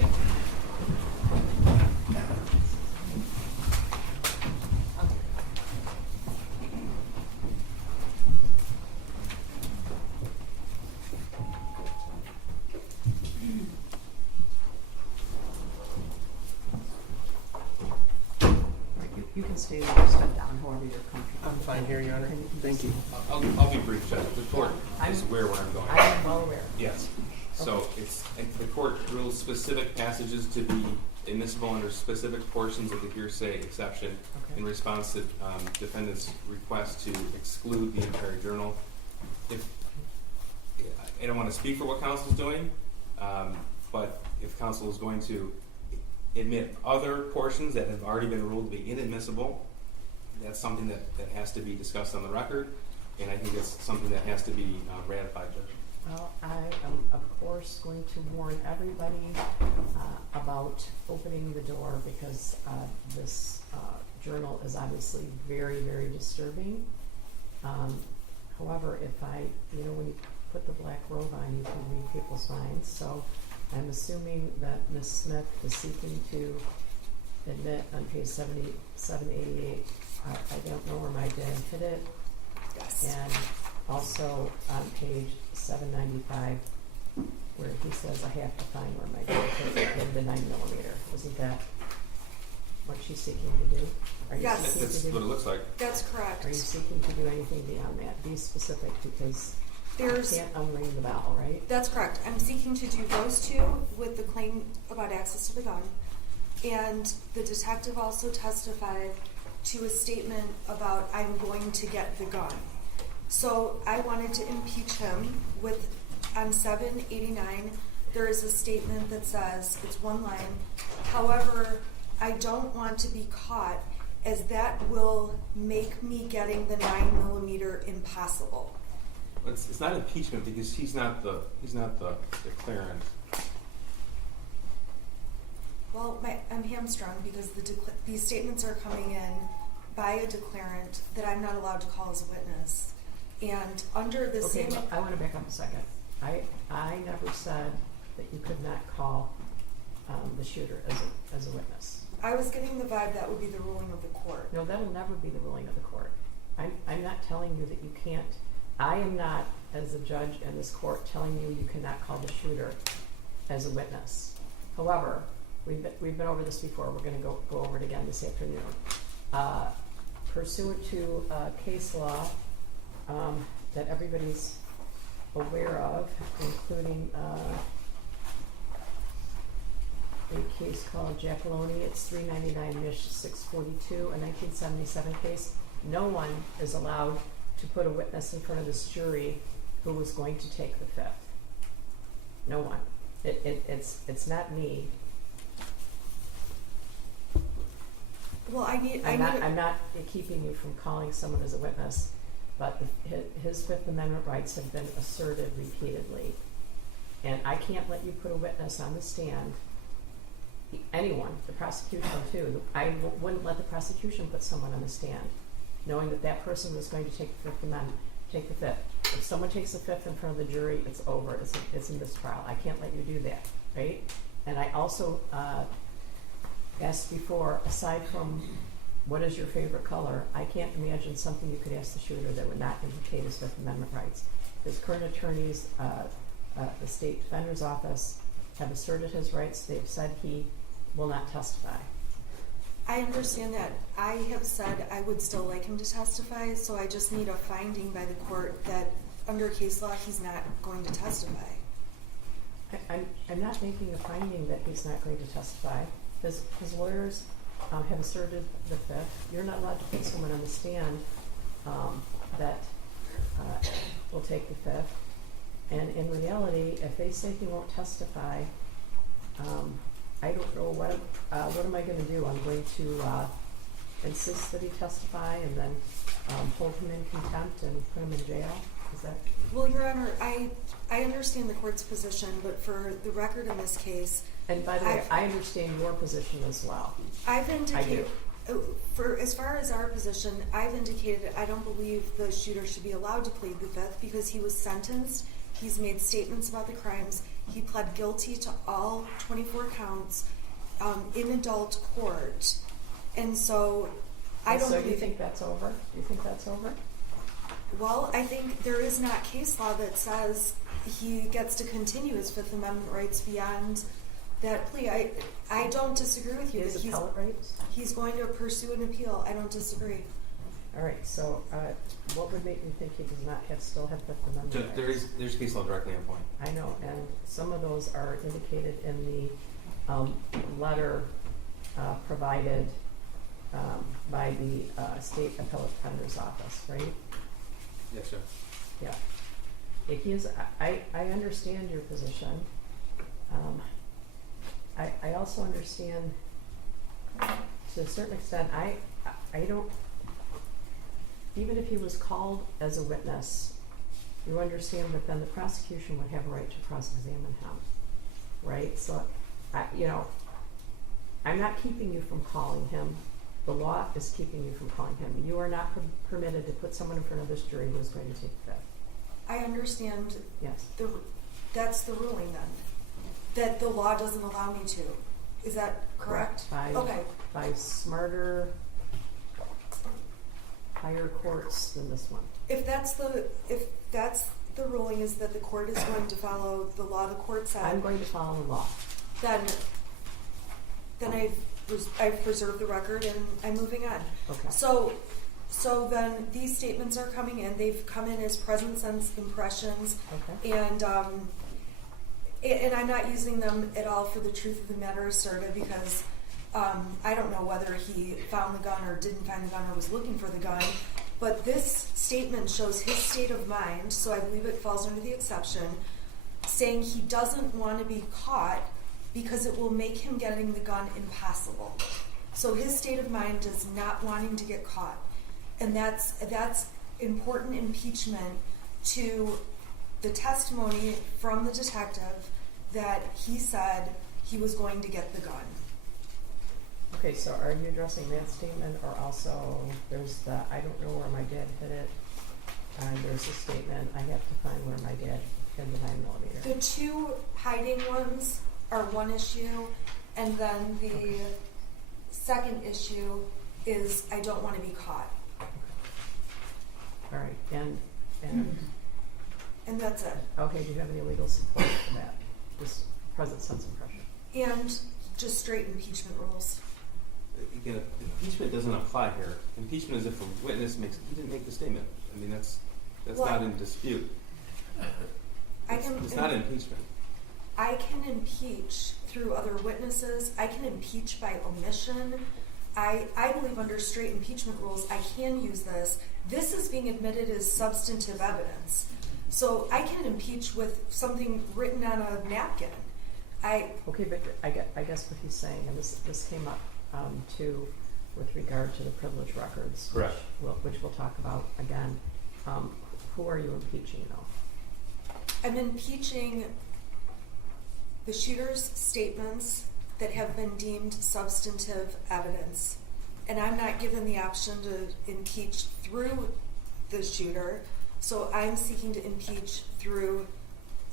All right, you can stay there or step down, however you're comfortable. I'm fine here, Your Honor. Thank you. I'll be brief, Judge. The court is aware where I'm going. I am well aware. Yes. So the court rules specific passages to be admissible under specific portions of the hearsay exception in response to defendant's request to exclude the entire journal. I don't want to speak for what counsel is doing, but if counsel is going to admit other portions that have already been ruled to be inadmissible, that's something that has to be discussed on the record, and I think it's something that has to be ratified, Judge. Well, I am, of course, going to warn everybody about opening the door because this journal is obviously very, very disturbing. However, if when you put the black robe on, you can read people's minds. So I'm assuming that Ms. Smith is seeking to admit on page 788, I don't know where my dad hid it. Yes. And also on page 795, where he says, I have to find where my dad hid the 9mm. Isn't that what she's seeking to do? Are you Yes. seeking That's to do? what it looks like. That's correct. Are you seeking to do anything beyond that? Be specific, because There's, I can't unring the bell, right? that's correct. I'm seeking to do those two with the claim about access to the gun. And the detective also testified to a statement about I'm going to get the gun. So I wanted to impeach him with, on 789, there is a statement that says, it's one line, however, I don't want to be caught as that will make me getting the 9mm impossible. It's not impeachment because he's not the declarant. Well, I'm hamstrung because these statements are coming in by a declarant that I'm not allowed to call as a witness. And under the Okay, same... I want to back up a second. I never said that you could not call the shooter as a witness. I was getting the vibe that would be the ruling of the court. No, that will never be the ruling of the court. I'm not telling you that you can't. I am not, as a judge in this court, telling you you cannot call the shooter as a witness. However, we've been over this before. We're going to go over it again this afternoon. Pursuant to case law that everybody's aware of, including a case called Giacalone. It's 399-642, a 1977 case. No one is allowed to put a witness in front of this jury who was going to take the fifth. No one. It's not me. Well, I'm not keeping you from calling someone as a witness, but his Fifth Amendment rights have been asserted repeatedly. And I can't let you put a witness on the stand, anyone, the prosecution too. Wouldn't let the prosecution put someone on the stand, knowing that that person was going to take the Fifth Amendment, take the Fifth. If someone takes the Fifth in front of the jury, it's over. It's a mistrial. I can't let you do that, right? And I also asked before, aside from what is your favorite color, I can't imagine something you could ask the shooter that would not implicate his Fifth Amendment rights. His current attorneys, the State Defender's Office, have asserted his rights. They've said he will not testify. I understand that. I have said I would still like him to testify, so I just need a finding by the court that under case law he's not going to testify. I'm not making a finding that he's not going to testify. His lawyers have asserted the Fifth. You're not allowed to put someone on the stand that will take the Fifth. And in reality, if they say he won't testify, I don't know what am I going to do? I'm going to insist that he testify and then hold him in contempt and put him in jail? Is that? Well, Your Honor, I understand the court's position, but for the record in this case, And by the way, I understand your position as well. I've indicated, I do. For as far as our position, I've indicated I don't believe the shooter should be allowed to plead the Fifth because he was sentenced. He's made statements about the crimes. He pled guilty to all 24 counts in adult court, and so I don't. So believe, you think that's over? You think that's over? Well, I think there is not case law that says he gets to continue his Fifth Amendment rights beyond that plea. I don't disagree with you. His That appellate rights? he's going to pursue an appeal. I don't disagree. All right. So, what would make me think he does not still have Fifth Amendment rights? There's case law directly on point. I know, and some of those are indicated in the letter provided by the State Appellate Defender's Office, right? Yes, sir. Yeah. I understand your position. I also understand, to a certain extent, I don't, even if he was called as a witness, you understand that then the prosecution would have a right to cross-examine him, right? So, I'm not keeping you from calling him. The law is keeping you from calling him. You are not permitted to put someone in front of this jury who is going to take the Fifth. I understand. Yes. That's the ruling then. That the law doesn't allow me to. Is that correct? Okay. By smarter, higher courts than this one. If that's the ruling, is that the court is going to follow the law the court said. I'm going to follow the law. Then I've preserved the record and I'm moving on. Okay. So then these statements are coming in. They've come in as present sense impressions, Okay. and I'm not using them at all for the truth of the matter asserted because I don't know whether he found the gun or didn't find the gun or was looking for the gun. But this statement shows his state of mind, so I believe it falls under the exception, saying he doesn't want to be caught because it will make him getting the gun impossible. So his state of mind is not wanting to get caught. And that's important impeachment to the testimony from the detective that he said he was going to get the gun. Okay, so are you addressing that statement, or also there's the I don't know where my dad hid it, and there's a statement I have to find where my dad hid the 9mm? The two hiding ones are one issue, and then the second issue is I don't want to be caught. All right, and that's it. okay, do you have any legal support for that? Just present sense impression. And just straight impeachment rules. Again, impeachment doesn't apply here. Impeachment is if a witness he didn't make the statement. I mean, that's Well, not in dispute. It's not impeachment. I can impeach through other witnesses. I can impeach by omission. I believe under straight impeachment rules, I can use this. This is being admitted as substantive evidence. So I can impeach with something written on a napkin. Okay, but I guess what he's saying, and this came up too with regard to the privilege records, Correct. Which we'll talk about again. Who are you impeaching, though? I'm impeaching the shooter's statements that have been deemed substantive evidence. And I'm not given the option to impeach through the shooter, so I'm seeking to impeach through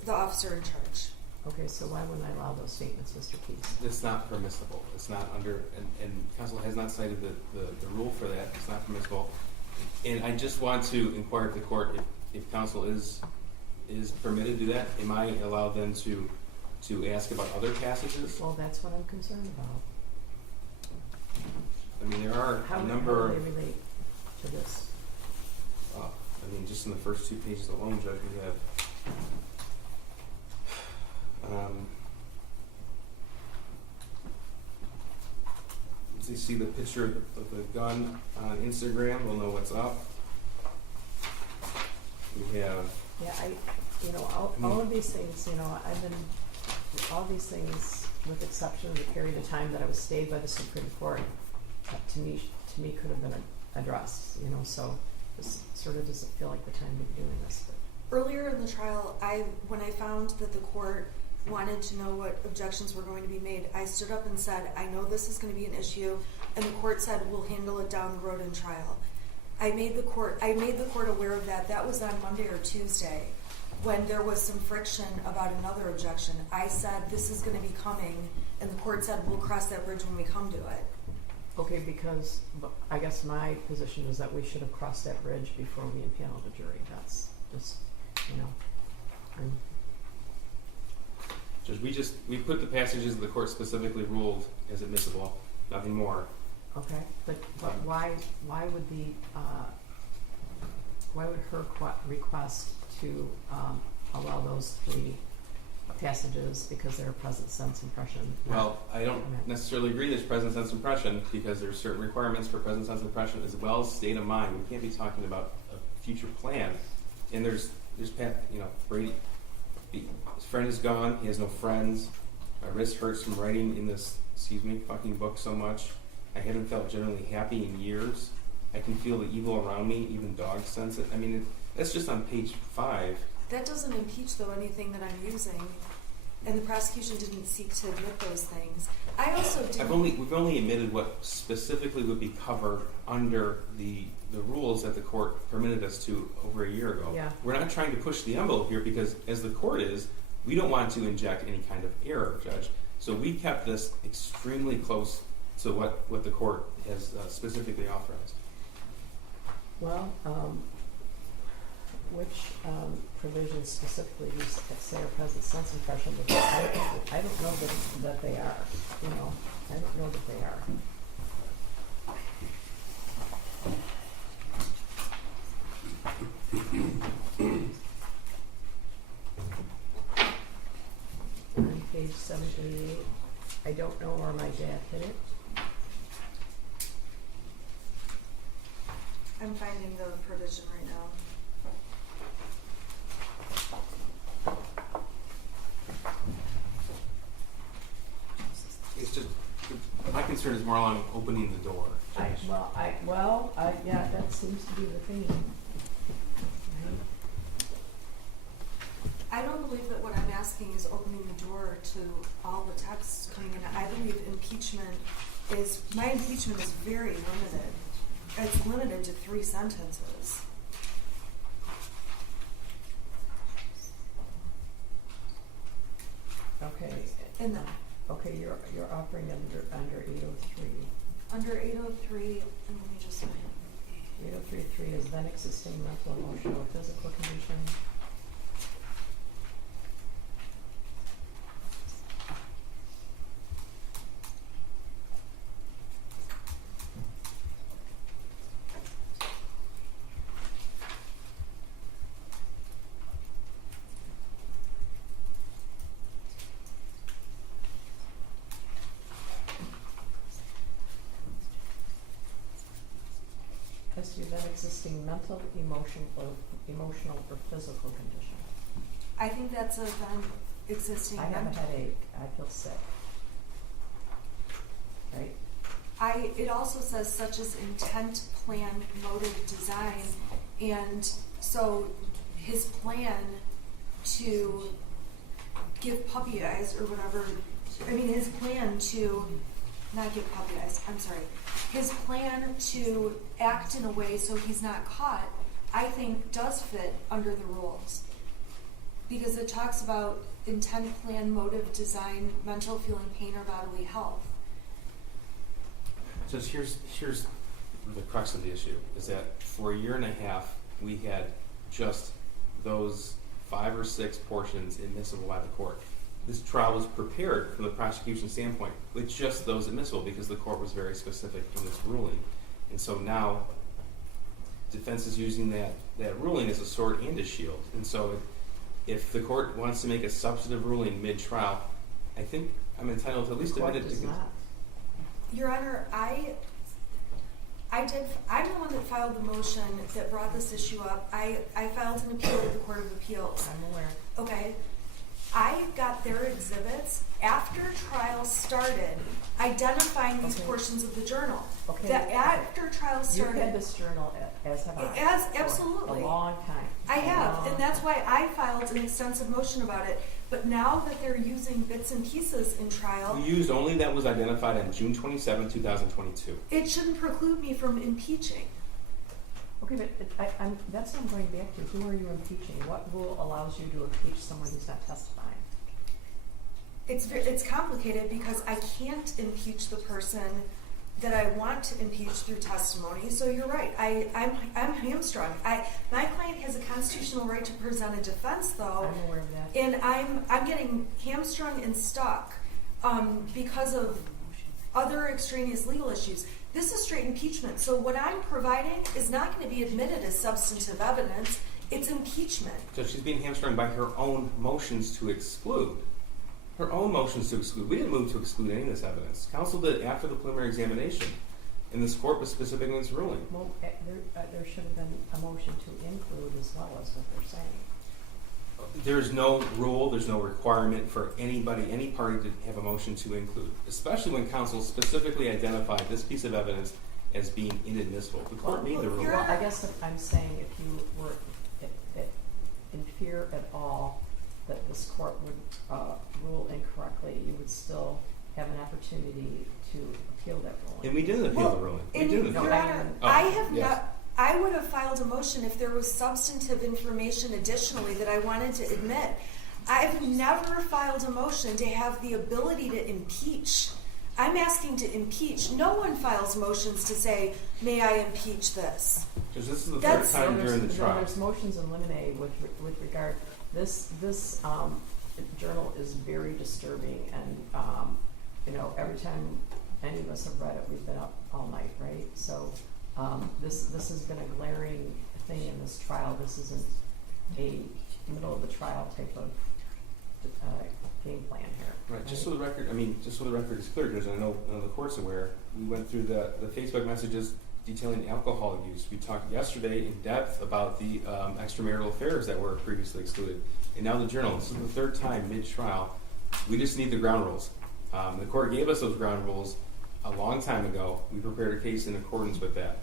the officer in charge. Okay, so why wouldn't I allow those statements, Mr. Keys? It's not permissible. It's not under, and council has not cited the rule for that. It's not permissible. And I just want to inquire of the court if council is permitted to do that. Am I allowed then to ask about other passages? Well, that's what I'm concerned about. I mean, there are How a do number. they relate to this? I mean, just in the first 2 pages alone, Judge, we have. As you see the picture of the gun on Instagram, we'll know what's up. We have. Yeah, all of these things, all these things, with exception of the period of time that I was stayed by the Supreme Court, to me could have been addressed, so this sort of doesn't feel like the time to be doing this. But. Earlier in the trial, when I found that the court wanted to know what objections were going to be made, I stood up and said, I know this is going to be an issue, and the court said, we'll handle it down the road in trial. I made the court aware of that. That was on Monday or Tuesday, when there was some friction about another objection. I said, this is going to be coming, and the court said, we'll cross that bridge when we come to it. Okay, because I guess my position is that we should have crossed that bridge before we impaneled the jury. That's just, Judge, we put the passages the court specifically ruled as admissible, nothing more. Okay, but why would her request to allow those 3 passages because they're a present sense impression? Well, I don't necessarily agree there's present sense impression, because there's certain requirements for present sense impression as well as state of mind. We can't be talking about a future plan. And there's Brady, his friend is gone, he has no friends. My wrist hurts from writing in this, fucking book so much. I haven't felt generally happy in years. I can feel the evil around me, even dogs sense it. I mean, that's just on page 5. That doesn't impeach, though, anything that I'm using, and the prosecution didn't seek to admit those things. I also didn't. We've only admitted what specifically would be covered under the rules that the court permitted us to over a year ago. Yeah. We're not trying to push the envelope here, because as the court is, we don't want to inject any kind of error, Judge. So we kept this extremely close to what the court has specifically authorized. Well, which provisions specifically use say a present sense impression? Because I don't know that they are. I don't know that they are. On page 788, I don't know where my dad hit it. I'm finding the provision right now. It's just, my concern is more along opening the door. Yeah, that seems to be the theme. Right? I don't believe that what I'm asking is opening the door to all the texts coming in. I believe my impeachment is very limited. It's limited to 3 sentences. Okay. And then Okay, you're operating under 803. under 803, and let me just find 8033 is then existing mental, emotional, or physical condition. Has to be then existing mental, emotional, or physical condition. I think that's a then existing. I have a headache. I feel sick. Right? It also says such as intent, plan, motive, design, and so his plan to give puppy eyes or whatever. I mean, his plan to not give puppy eyes, I'm sorry. His plan to act in a way so he's not caught, I think does fit under the rules. Because it talks about intent, plan, motive, design, mental, feeling, pain, or bodily health. So here's the crux of the issue, is that for a year and a half, we had just those 5 or 6 portions admissible by the court. This trial was prepared from the prosecution standpoint with just those admissible because the court was very specific in this ruling. And so now defense is using that ruling as a sword and a shield. And so if the court wants to make a substantive ruling mid-trial, I think I'm entitled to at least The court admit it. does not. Your Honor, I'm the one that filed the motion that brought this issue up. I filed an appeal with the Court of Appeals. I'm aware. Okay. I got their exhibits after trial started, identifying these Okay. portions of the journal. Okay. That after trial You've had started, this journal as have I. As- for absolutely. A long time. I have, A long and that's time. why I filed an extensive motion about it. But now that they're using bits and pieces in trial, We used only that was identified on June 27, 2022. it shouldn't preclude me from impeaching. Okay, but that's what I'm going back to. Who are you impeaching? What rule allows you to impeach someone who's not testifying? It's complicated because I can't impeach the person that I want to impeach through testimony. So you're right. I'm hamstrung. My client has a constitutional right to present a defense, though, I'm aware of that. and I'm getting hamstrung and stuck because of other extraneous legal issues. This is straight impeachment. So what I'm providing is not going to be admitted as substantive evidence. It's impeachment. So she's being hamstrung by her own motions to exclude. Her own motions to exclude. We didn't move to exclude any of this evidence. Counsel did after the preliminary examination, and this court was specific in its ruling. Well, there should have been a motion to include as well as what they're saying. There's no rule, there's no requirement for anybody, any party to have a motion to include, especially when counsel specifically identified this piece of evidence as being inadmissible. The court made the ruling. Well, I guess if I'm saying if you were in fear at all that this court would rule incorrectly, you would still have an opportunity to appeal that ruling. And we didn't appeal the ruling. We And didn't Your appeal. Honor, Oh, I have yes. not. I would have filed a motion if there was substantive information additionally that I wanted to admit. I've never filed a motion to have the ability to impeach. I'm asking to impeach. No one files motions to say, "May I impeach this?" Because this is the third That's- time during the trial. There's motions in limine with regard. This journal is very disturbing, and every time any of us have read it, we've been up all night, right? So this has been a glaring thing in this trial. This isn't a middle of the trial type of game plan here. Right. Just so the record, just so the record is clear, Judge, and I know the court's aware. We went through the Facebook messages detailing alcohol use. We talked yesterday in depth about the extramarital affairs that were previously excluded, and now the journal. This is the third time mid-trial. We just need the ground rules. The court gave us those ground rules a long time ago. We prepared a case in accordance with that.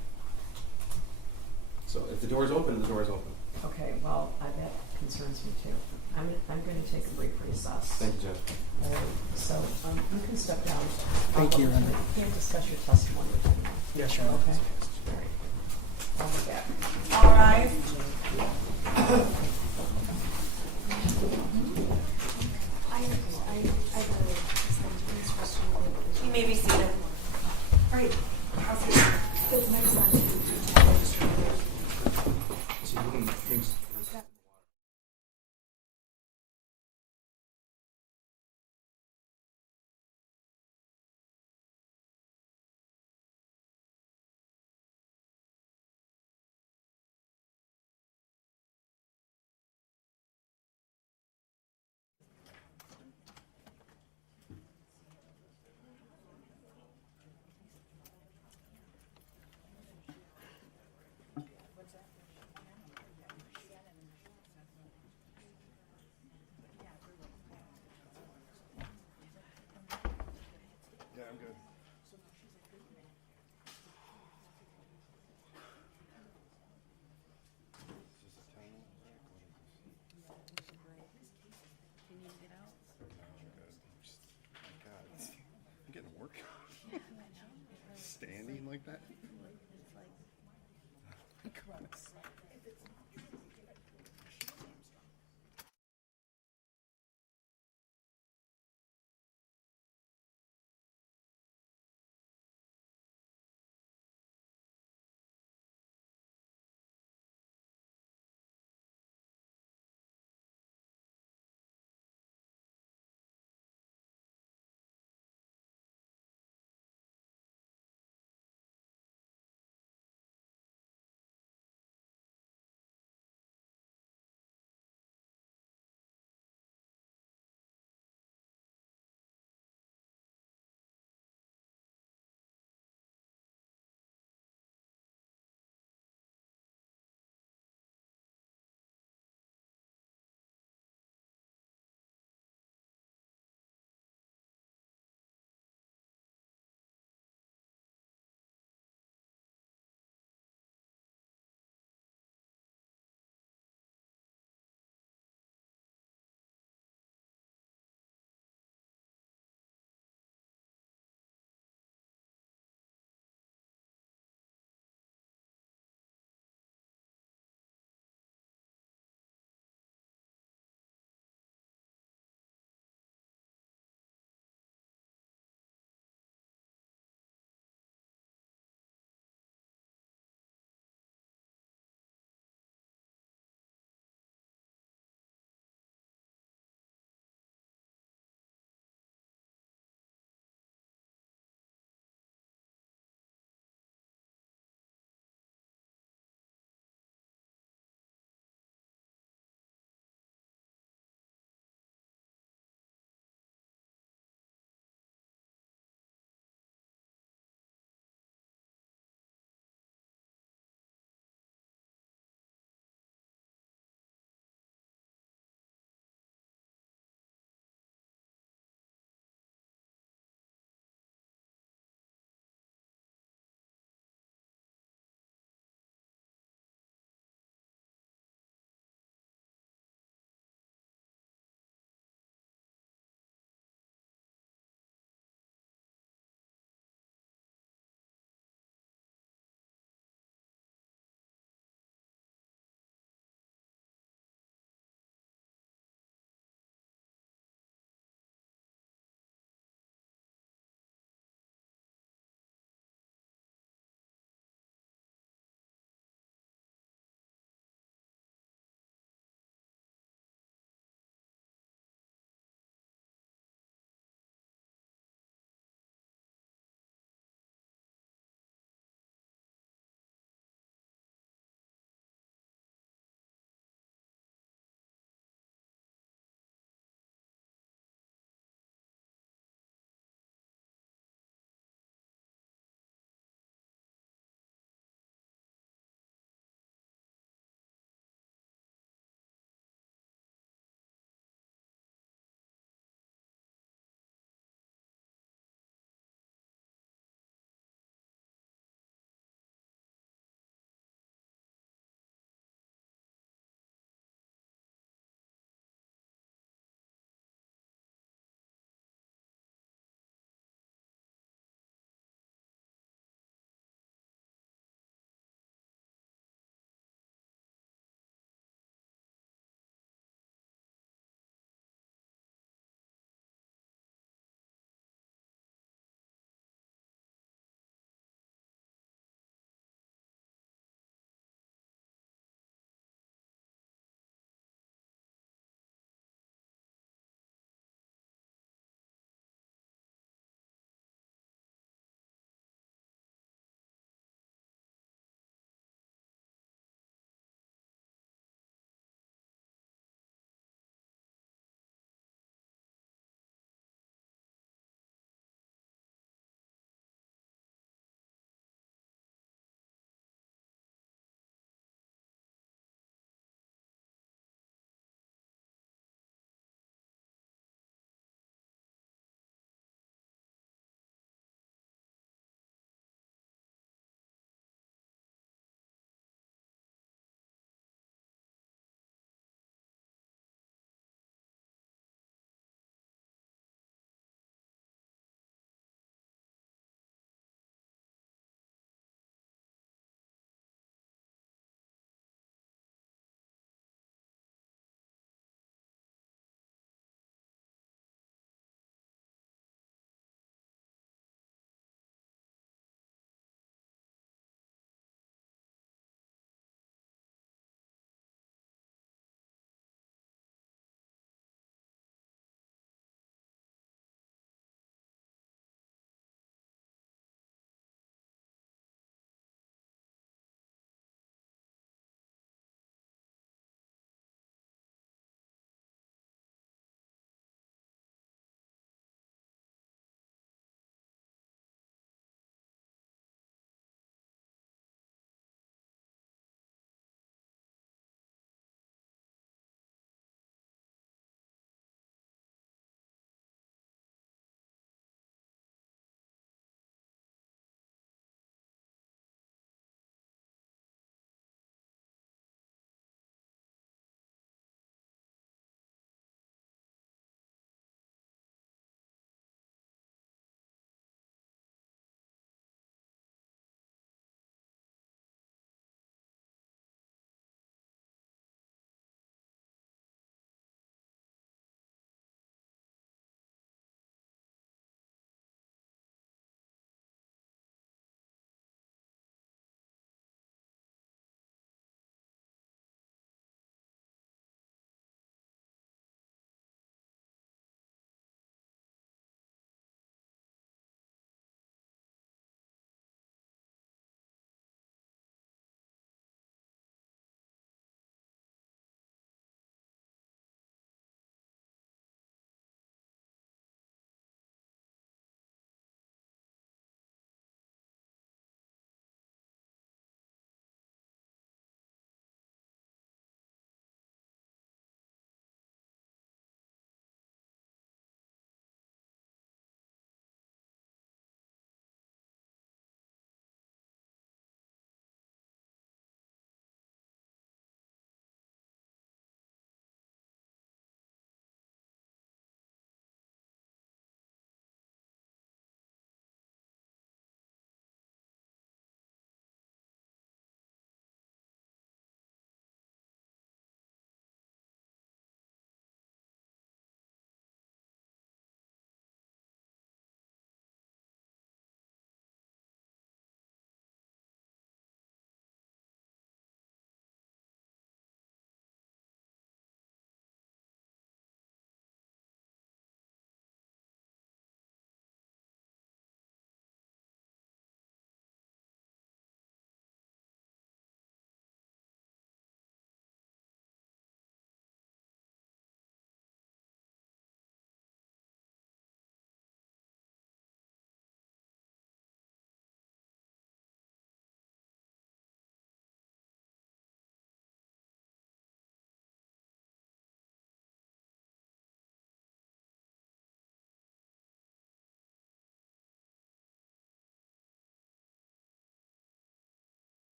So if the door's open, the door's open. Okay, well, that concerns me too. I'm going to take a brief recess. Thank you, Judge. All right, so you can step down. Thank you, Your Honor. You can't discuss your testimony with anyone. Yes, Your Honor. Okay. All right. I'll be back. All right. I have a question. You may be seated. All right. Good. My son. So you can drink. like that?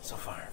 So far.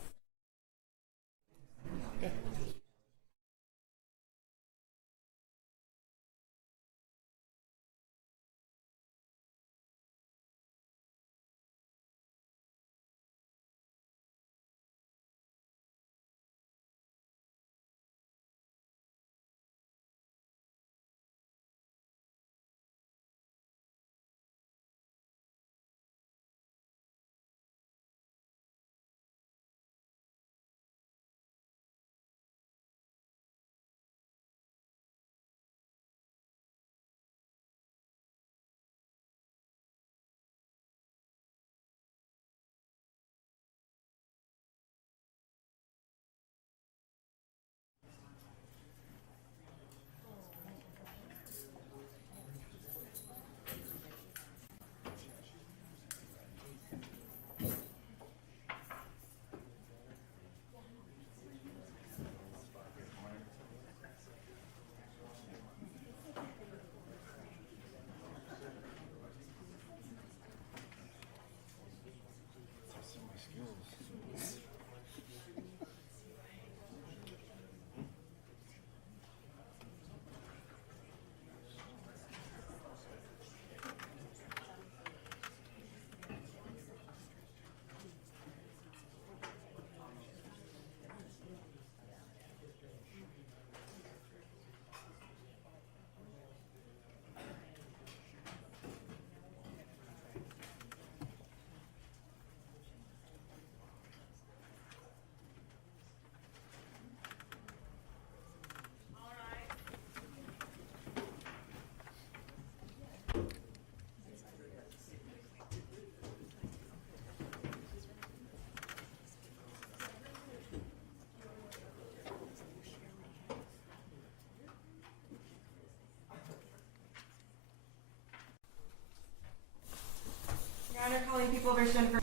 Your Honor, calling people over for.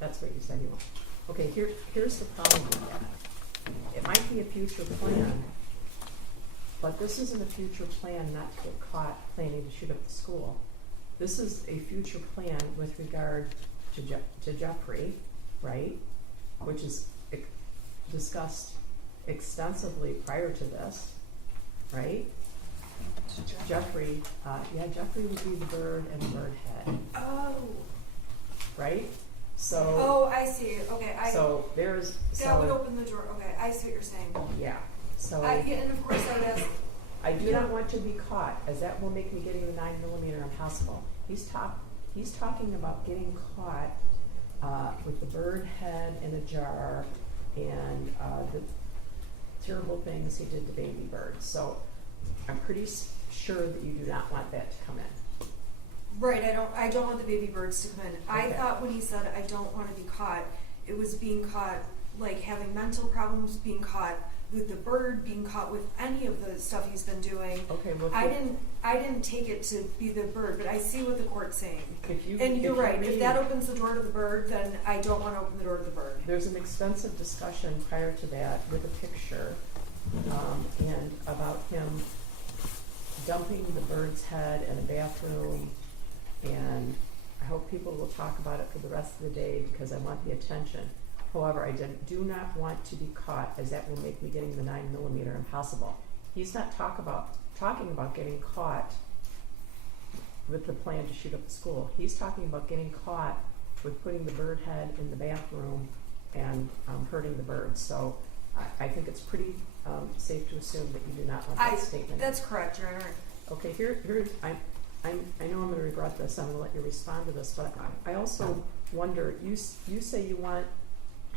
That's what you said you want. Okay, here's the problem with that. It might be a future plan, but this isn't a future plan not to get caught planning to shoot up the school. This is a future plan with regard to Jeffrey, right? Which is discussed extensively prior to this, right? Jeffrey, Jeffrey would be the bird and the bird head, Oh. right? So. Oh, I see. Okay, So there's. that would open the door. Okay, I see what you're saying. Yeah. So. Yeah, and of course I would ask. I do not want to be caught, as that will make me getting the 9mm impossible. He's talking about getting caught with the bird head in a jar and the terrible things he did to baby birds. So I'm pretty sure that you do not want that to come in. Right, I don't want the baby birds to come in. I Okay. thought when he said I don't want to be caught, it was being caught like having mental problems, being caught with the bird, being caught with any of the stuff he's been doing. Okay, well, I didn't take it to be the bird, but I see what the court's saying. You're right. If reading, that opens the door to the bird, then I don't want to open the door to the bird. there's an extensive discussion prior to that with a picture and about him dumping the bird's head in a bathroom, and I hope people will talk about it for the rest of the day because I want the attention. However, I do not want to be caught, as that will make me getting the 9mm impossible. He's not talking about getting caught with the plan to shoot up the school. He's talking about getting caught with putting the bird head in the bathroom and hurting the birds. So I think it's pretty safe to assume that you do not want that statement. That's correct, Your Honor. Okay, here I know I'm going to regret this. I'm going to let you respond to this, but I also wonder. You say you want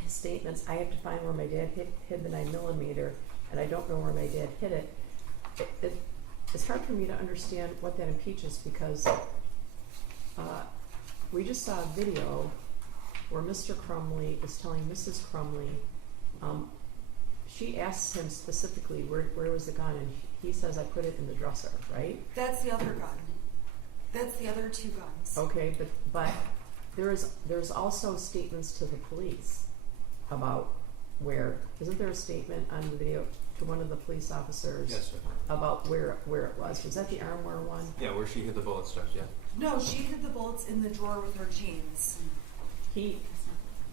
his statements. I have to find where my dad hid the 9mm, and I don't know where my dad hid it. It's hard for me to understand what that impeaches because we just saw a video where Mr. Crumbley is telling Mrs. Crumbley. She asks him specifically where was the gun, and he says, I put it in the dresser, right? That's the other gun. That's the other two guns. Okay, but there's also statements to the police about where. Isn't there a statement on the video to one of the police officers? Yes, sir. About where it was? Was that the armwear one? Yeah, where she hid the bullet stuff, yeah. No, she hid the bullets in the drawer with her jeans.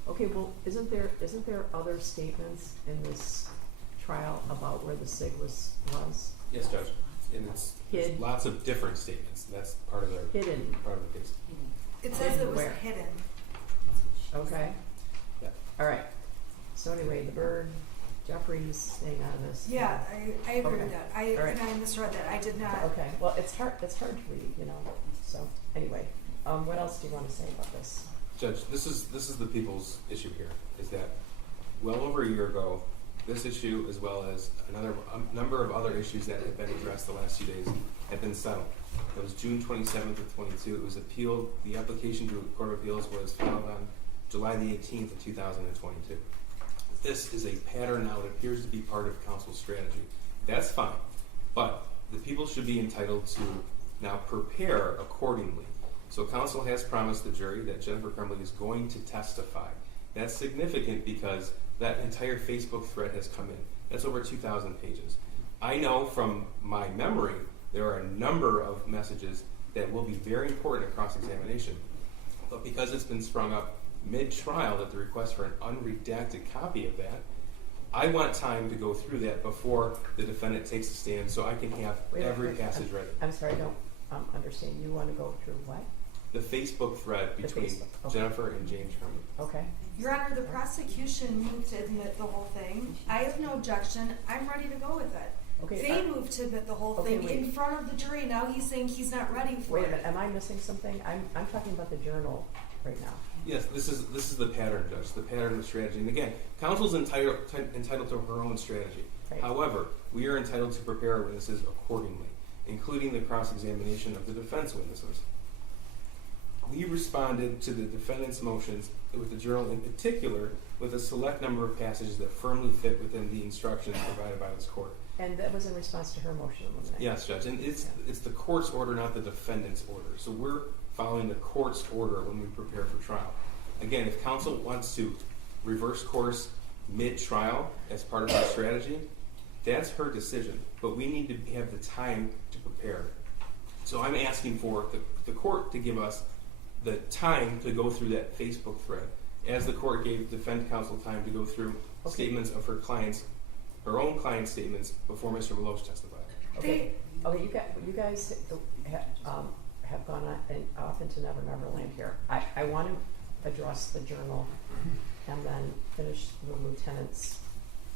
Okay, well, isn't there other statements in this trial about where the SIG was? Yes, Judge. And it's Hid. lots of different statements. That's part of the Hidden, case. It says it was Where? hidden. okay? Yeah. All right, so anyway, the bird, Jeffrey's staying out of this. Yeah, I agree Okay. with that. All right. And I misread that. I did not. Okay, well, it's hard to read, you know, so, anyway, what else do you wanna say about this? Judge, this is the people's issue here, is that well over a year ago, this issue, as well as a number of other issues that have been addressed the last few days, have been settled. It was June 27th of 22. It was appealed. The application to the Court of Appeals was filed on July the 18th of 2022. This is a pattern now that appears to be part of counsel's strategy. That's fine, but the people should be entitled to now prepare accordingly. So counsel has promised the jury that Jennifer Crumbley is going to testify. That's significant because that entire Facebook thread has come in. That's over 2,000 pages. I know from my memory there are a number of messages that will be very important in cross-examination. But because it's been sprung up mid-trial at the request for an unredacted copy of that, I want time to go through that before the defendant takes a stand so I can have every passage ready. I'm sorry, I don't understand, you wanna go through what? The Facebook thread The between Facebook, okay. Jennifer and James Crumbley. Okay, Your Honor, the prosecution moved to admit the whole thing. I have no objection. I'm ready to go with it. okay. They moved to admit the whole Okay, thing wait. in front of the jury. Now he's saying he's not ready for Wait a it. minute, am I missing something? I'm talking about the journal right now. Yes, this is the pattern, Judge, the pattern of strategy. And again, counsel's entitled to her own strategy. Right. However, we are entitled to prepare our witnesses accordingly, including the cross-examination of the defense witnesses. We responded to the defendant's motions with the journal in particular with a select number of passages that firmly fit within the instructions provided by this court. And that was in response to her motion, wasn't it? Yes, Judge, and it's the court's order, not the defendant's order. So we're following the court's order when we prepare for trial. Again, if counsel wants to reverse course mid-trial as part of our strategy, that's her decision. But we need to have the time to prepare. So I'm asking for the court to give us the time to go through that Facebook thread, as the court gave defense counsel time to go through statements of her own client's statements before Mr. Meloche testified. Okay, you guys have gone off into Never Never Land here. I want to address the journal and then finish the lieutenant's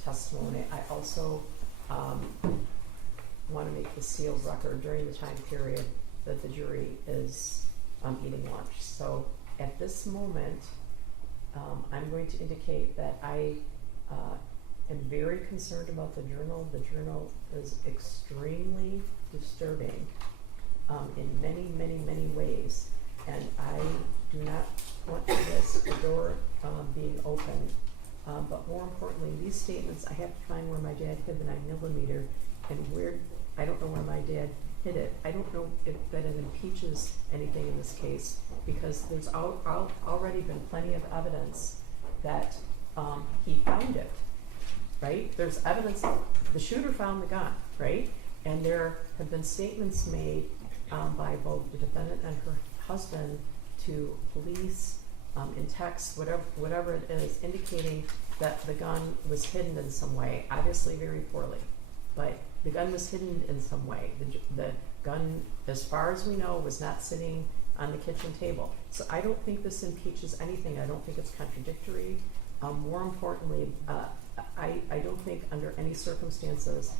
testimony. I also want to make the sealed record during the time period that the jury is eating lunch. So at this moment, I'm going to indicate that I am very concerned about the journal. The journal is extremely disturbing in many, many, many ways. And I do not want to risk the door being open. But more importantly, these statements, I have to find where my dad hid the 9mm and where, I don't know where my dad hid it. I don't know if that it impeaches anything in this case, because there's already been plenty of evidence that he found it, right? There's evidence the shooter found the gun, right? And there have been statements made by both the defendant and her husband to police in text, whatever it is, indicating that the gun was hidden in some way, obviously very poorly, but the gun was hidden in some way. The gun, as far as we know, was not sitting on the kitchen table. So I don't think this impeaches anything. I don't think it's contradictory. More importantly, I don't think under any circumstances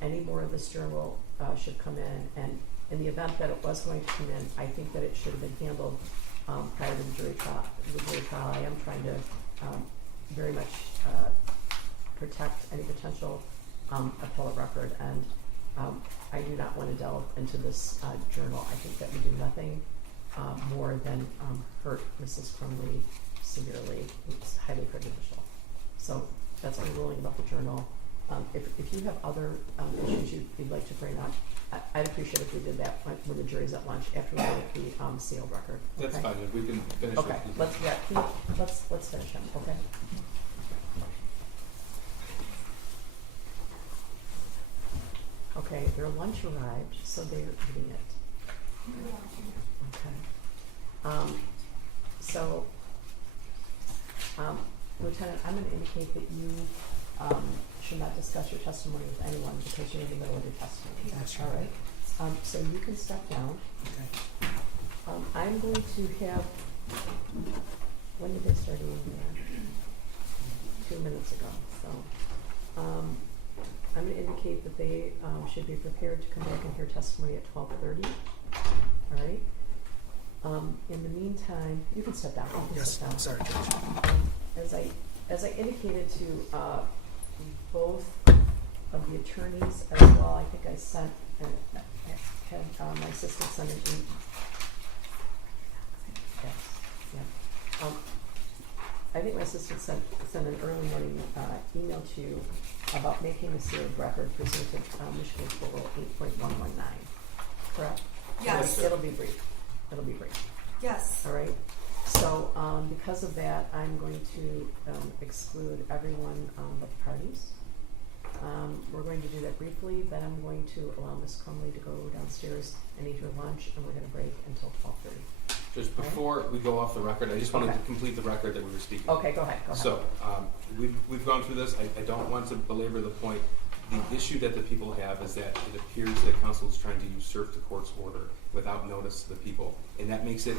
any more of this journal should come in. And in the event that it was going to come in, I think that it should have been handled prior to the jury trial. I am trying to very much protect any potential appellate record, and I do not want to delve into this journal. I think that we do nothing more than hurt Mrs. Crumbley severely. It's highly prejudicial. So that's my ruling about the journal. If you have other issues you'd like to bring up, I'd appreciate if we did that when the jury's at lunch after we make the sealed record. Okay? That's fine. We can finish Okay, it. let's finish him, okay? Okay, their lunch arrived, so they're eating it. Okay. So Lieutenant, I'm gonna indicate that you, should not discuss your testimony with anyone because you're in the middle of your testimony. That's All right? So you can step down. Okay. I'm going to have, when did they start doing that? 2 minutes ago, so. I'm gonna indicate that they, should be prepared to come back and hear testimony at 12:30, all right? In the meantime, you can step down. You can Yes, step down. sorry, Judge. As I indicated to, both of the attorneys as well, I think I sent, had, my assistant send an email. Yes, yeah. I think my assistant sent an early morning, email to you about making a sealed record pursuant to, Michigan Code Rule 8.119, correct? Yes. It'll be brief. It'll be brief. Yes. All right. So, because of that, I'm going to exclude everyone but the parties. We're going to do that briefly, then I'm going to allow Ms. Crumbley to go downstairs and eat her lunch, and we're going to break until 12:30. Just before we go off the record, I just wanted Okay. to complete the record that we were speaking. Okay, go ahead. So, we've gone through this. I don't want to belabor the point. The issue that the people have is that it appears that counsel is trying to usurp the court's order without notice to the people, and that makes it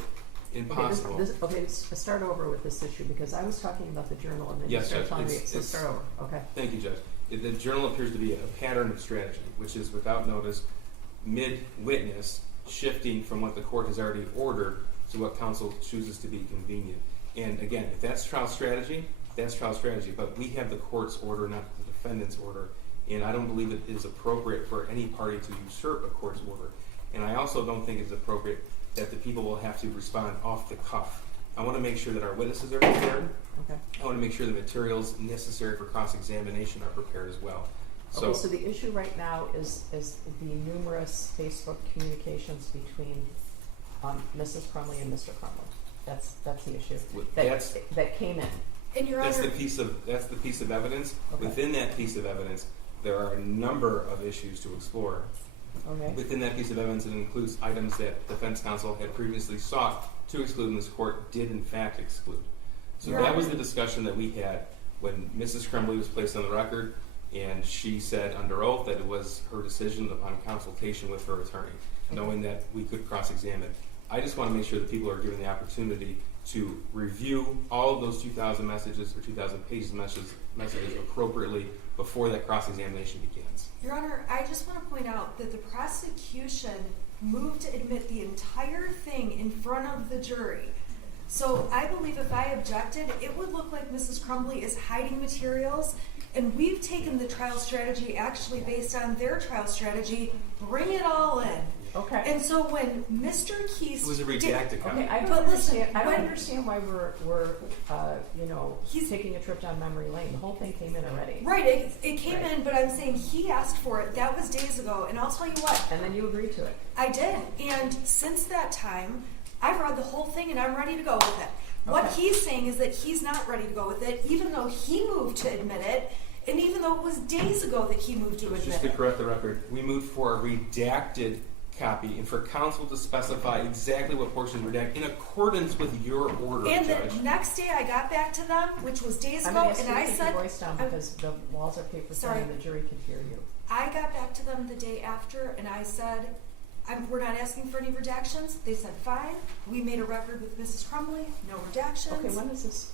impossible. Let's start over with this issue, because I was talking about the journal, and then you Yes, started Judge, telling me, it's- so start over, okay? Thank you, Judge. The journal appears to be a pattern of strategy, which is without notice, mid-witness, shifting from what the court has already ordered to what counsel chooses to be convenient. And again, if that's trial strategy, that's trial strategy. But we have the court's order, not the defendant's order. And I don't believe it is appropriate for any party to usurp a court's order. And I also don't think it's appropriate that the people will have to respond off the cuff. I want to make sure that our witnesses are prepared. Okay. I want to make sure the materials necessary for cross-examination are prepared as well. Okay, so the issue right now is the numerous Facebook communications between Mrs. Crumbley and Mr. Crumbley. That's the issue. That came in. And Your That's Honor, the piece of evidence. Okay. Within that piece of evidence, there are a number of issues to explore. Okay. Within that piece of evidence, it includes items that defense counsel had previously sought to exclude, and this court did in fact exclude. So Your that Honor. was the discussion that we had when Mrs. Crumbley was placed on the record, and she said under oath that it was her decision upon consultation with her attorney, knowing that we could cross-examine. I just want to make sure that people are given the opportunity to review all of those 2,000 messages or 2,000 pages of messages appropriately before that cross-examination begins. Your Honor, I just want to point out that the prosecution moved to admit the entire thing in front of the jury. So I believe if I objected, it would look like Mrs. Crumbley is hiding materials, and we've taken the trial strategy actually based on their trial strategy, bring it all in. Okay. And so when Mr. Keys It was a redacted copy. Okay, I But don't listen, understand. I don't when- understand why we're He's- taking a trip down memory lane. The whole thing came in already. Right, it came Right. in, but I'm saying he asked for it. That was days ago, and I'll tell you what, And then you agreed to it. I did. And since that time, I've read the whole thing and I'm ready to go with it. What Okay. he's saying is that he's not ready to go with it, even though he moved to admit it, and even though it was days ago that he moved to Just admit to it. correct the record, we moved for a redacted copy and for counsel to specify exactly what portion is redacted in accordance with your order, And Judge. the next day I got back to them, which was days I'm ago, going to ask and you to I keep your said, voice down because the walls are paper thin Sorry. and the jury can hear you. I got back to them the day after, and I said, we're not asking for any redactions. They said, fine. We made a record with Mrs. Crumbley, no redactions. Okay, when is this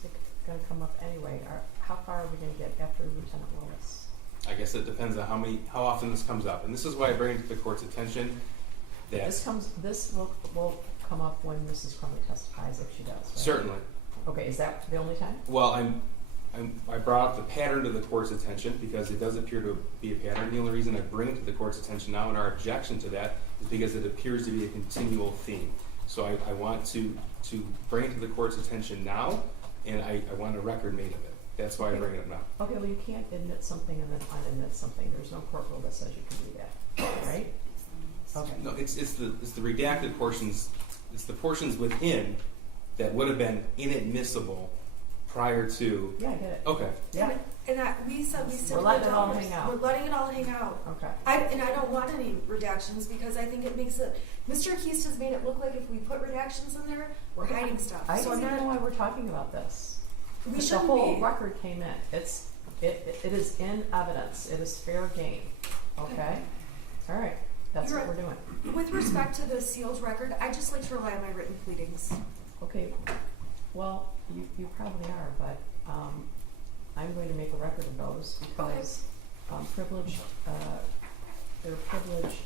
going to come up anyway? How far are we going to get after Lieutenant Willis? I guess it depends on how often this comes up. And this is why I bring it to the court's attention that This will come up when Mrs. Crumbley testifies, if she does, right? certainly. Okay, is that the only time? Well, I brought up the pattern to the court's attention because it does appear to be a pattern. The only reason I bring it to the court's attention now and our objection to that is because it appears to be a continual theme. So I want to bring it to the court's attention now, and I want a record made of it. That's why I bring it up now. Okay, well, you can't admit something and then unadmit something. There's no court rule that says you can do that, right? Okay. No, it's the redacted portions. It's the portions within that would have been inadmissible prior to. Yeah, I get it. Okay. Yeah. And we said We're letting it all hang out. We're letting it all hang out. Okay. And I don't want any redactions because I think it makes it. Mr. Keist has made it look like if we put redactions in there, we're hiding stuff. I So don't I'm even know not. why we're talking about this. We The shouldn't whole be. record came in. It is in evidence. It is fair game. Okay? All right. That's what You're- we're doing. With respect to the sealed record, I just like to rely on my written pleadings. Okay. Well, you probably are, but I'm going to make a record of those because privileged, there are privileged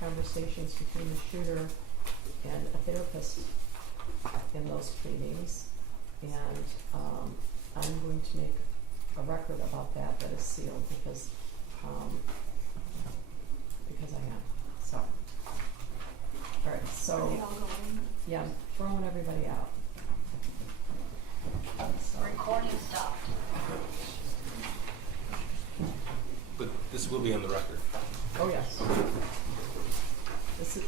conversations between the shooter and a therapist in those pleadings, and I'm going to make a record about that is sealed because I am. So, all right. So Are they all going? yeah, I'm throwing everybody out. So, Recording stopped. But this will be on the record. oh yes. This is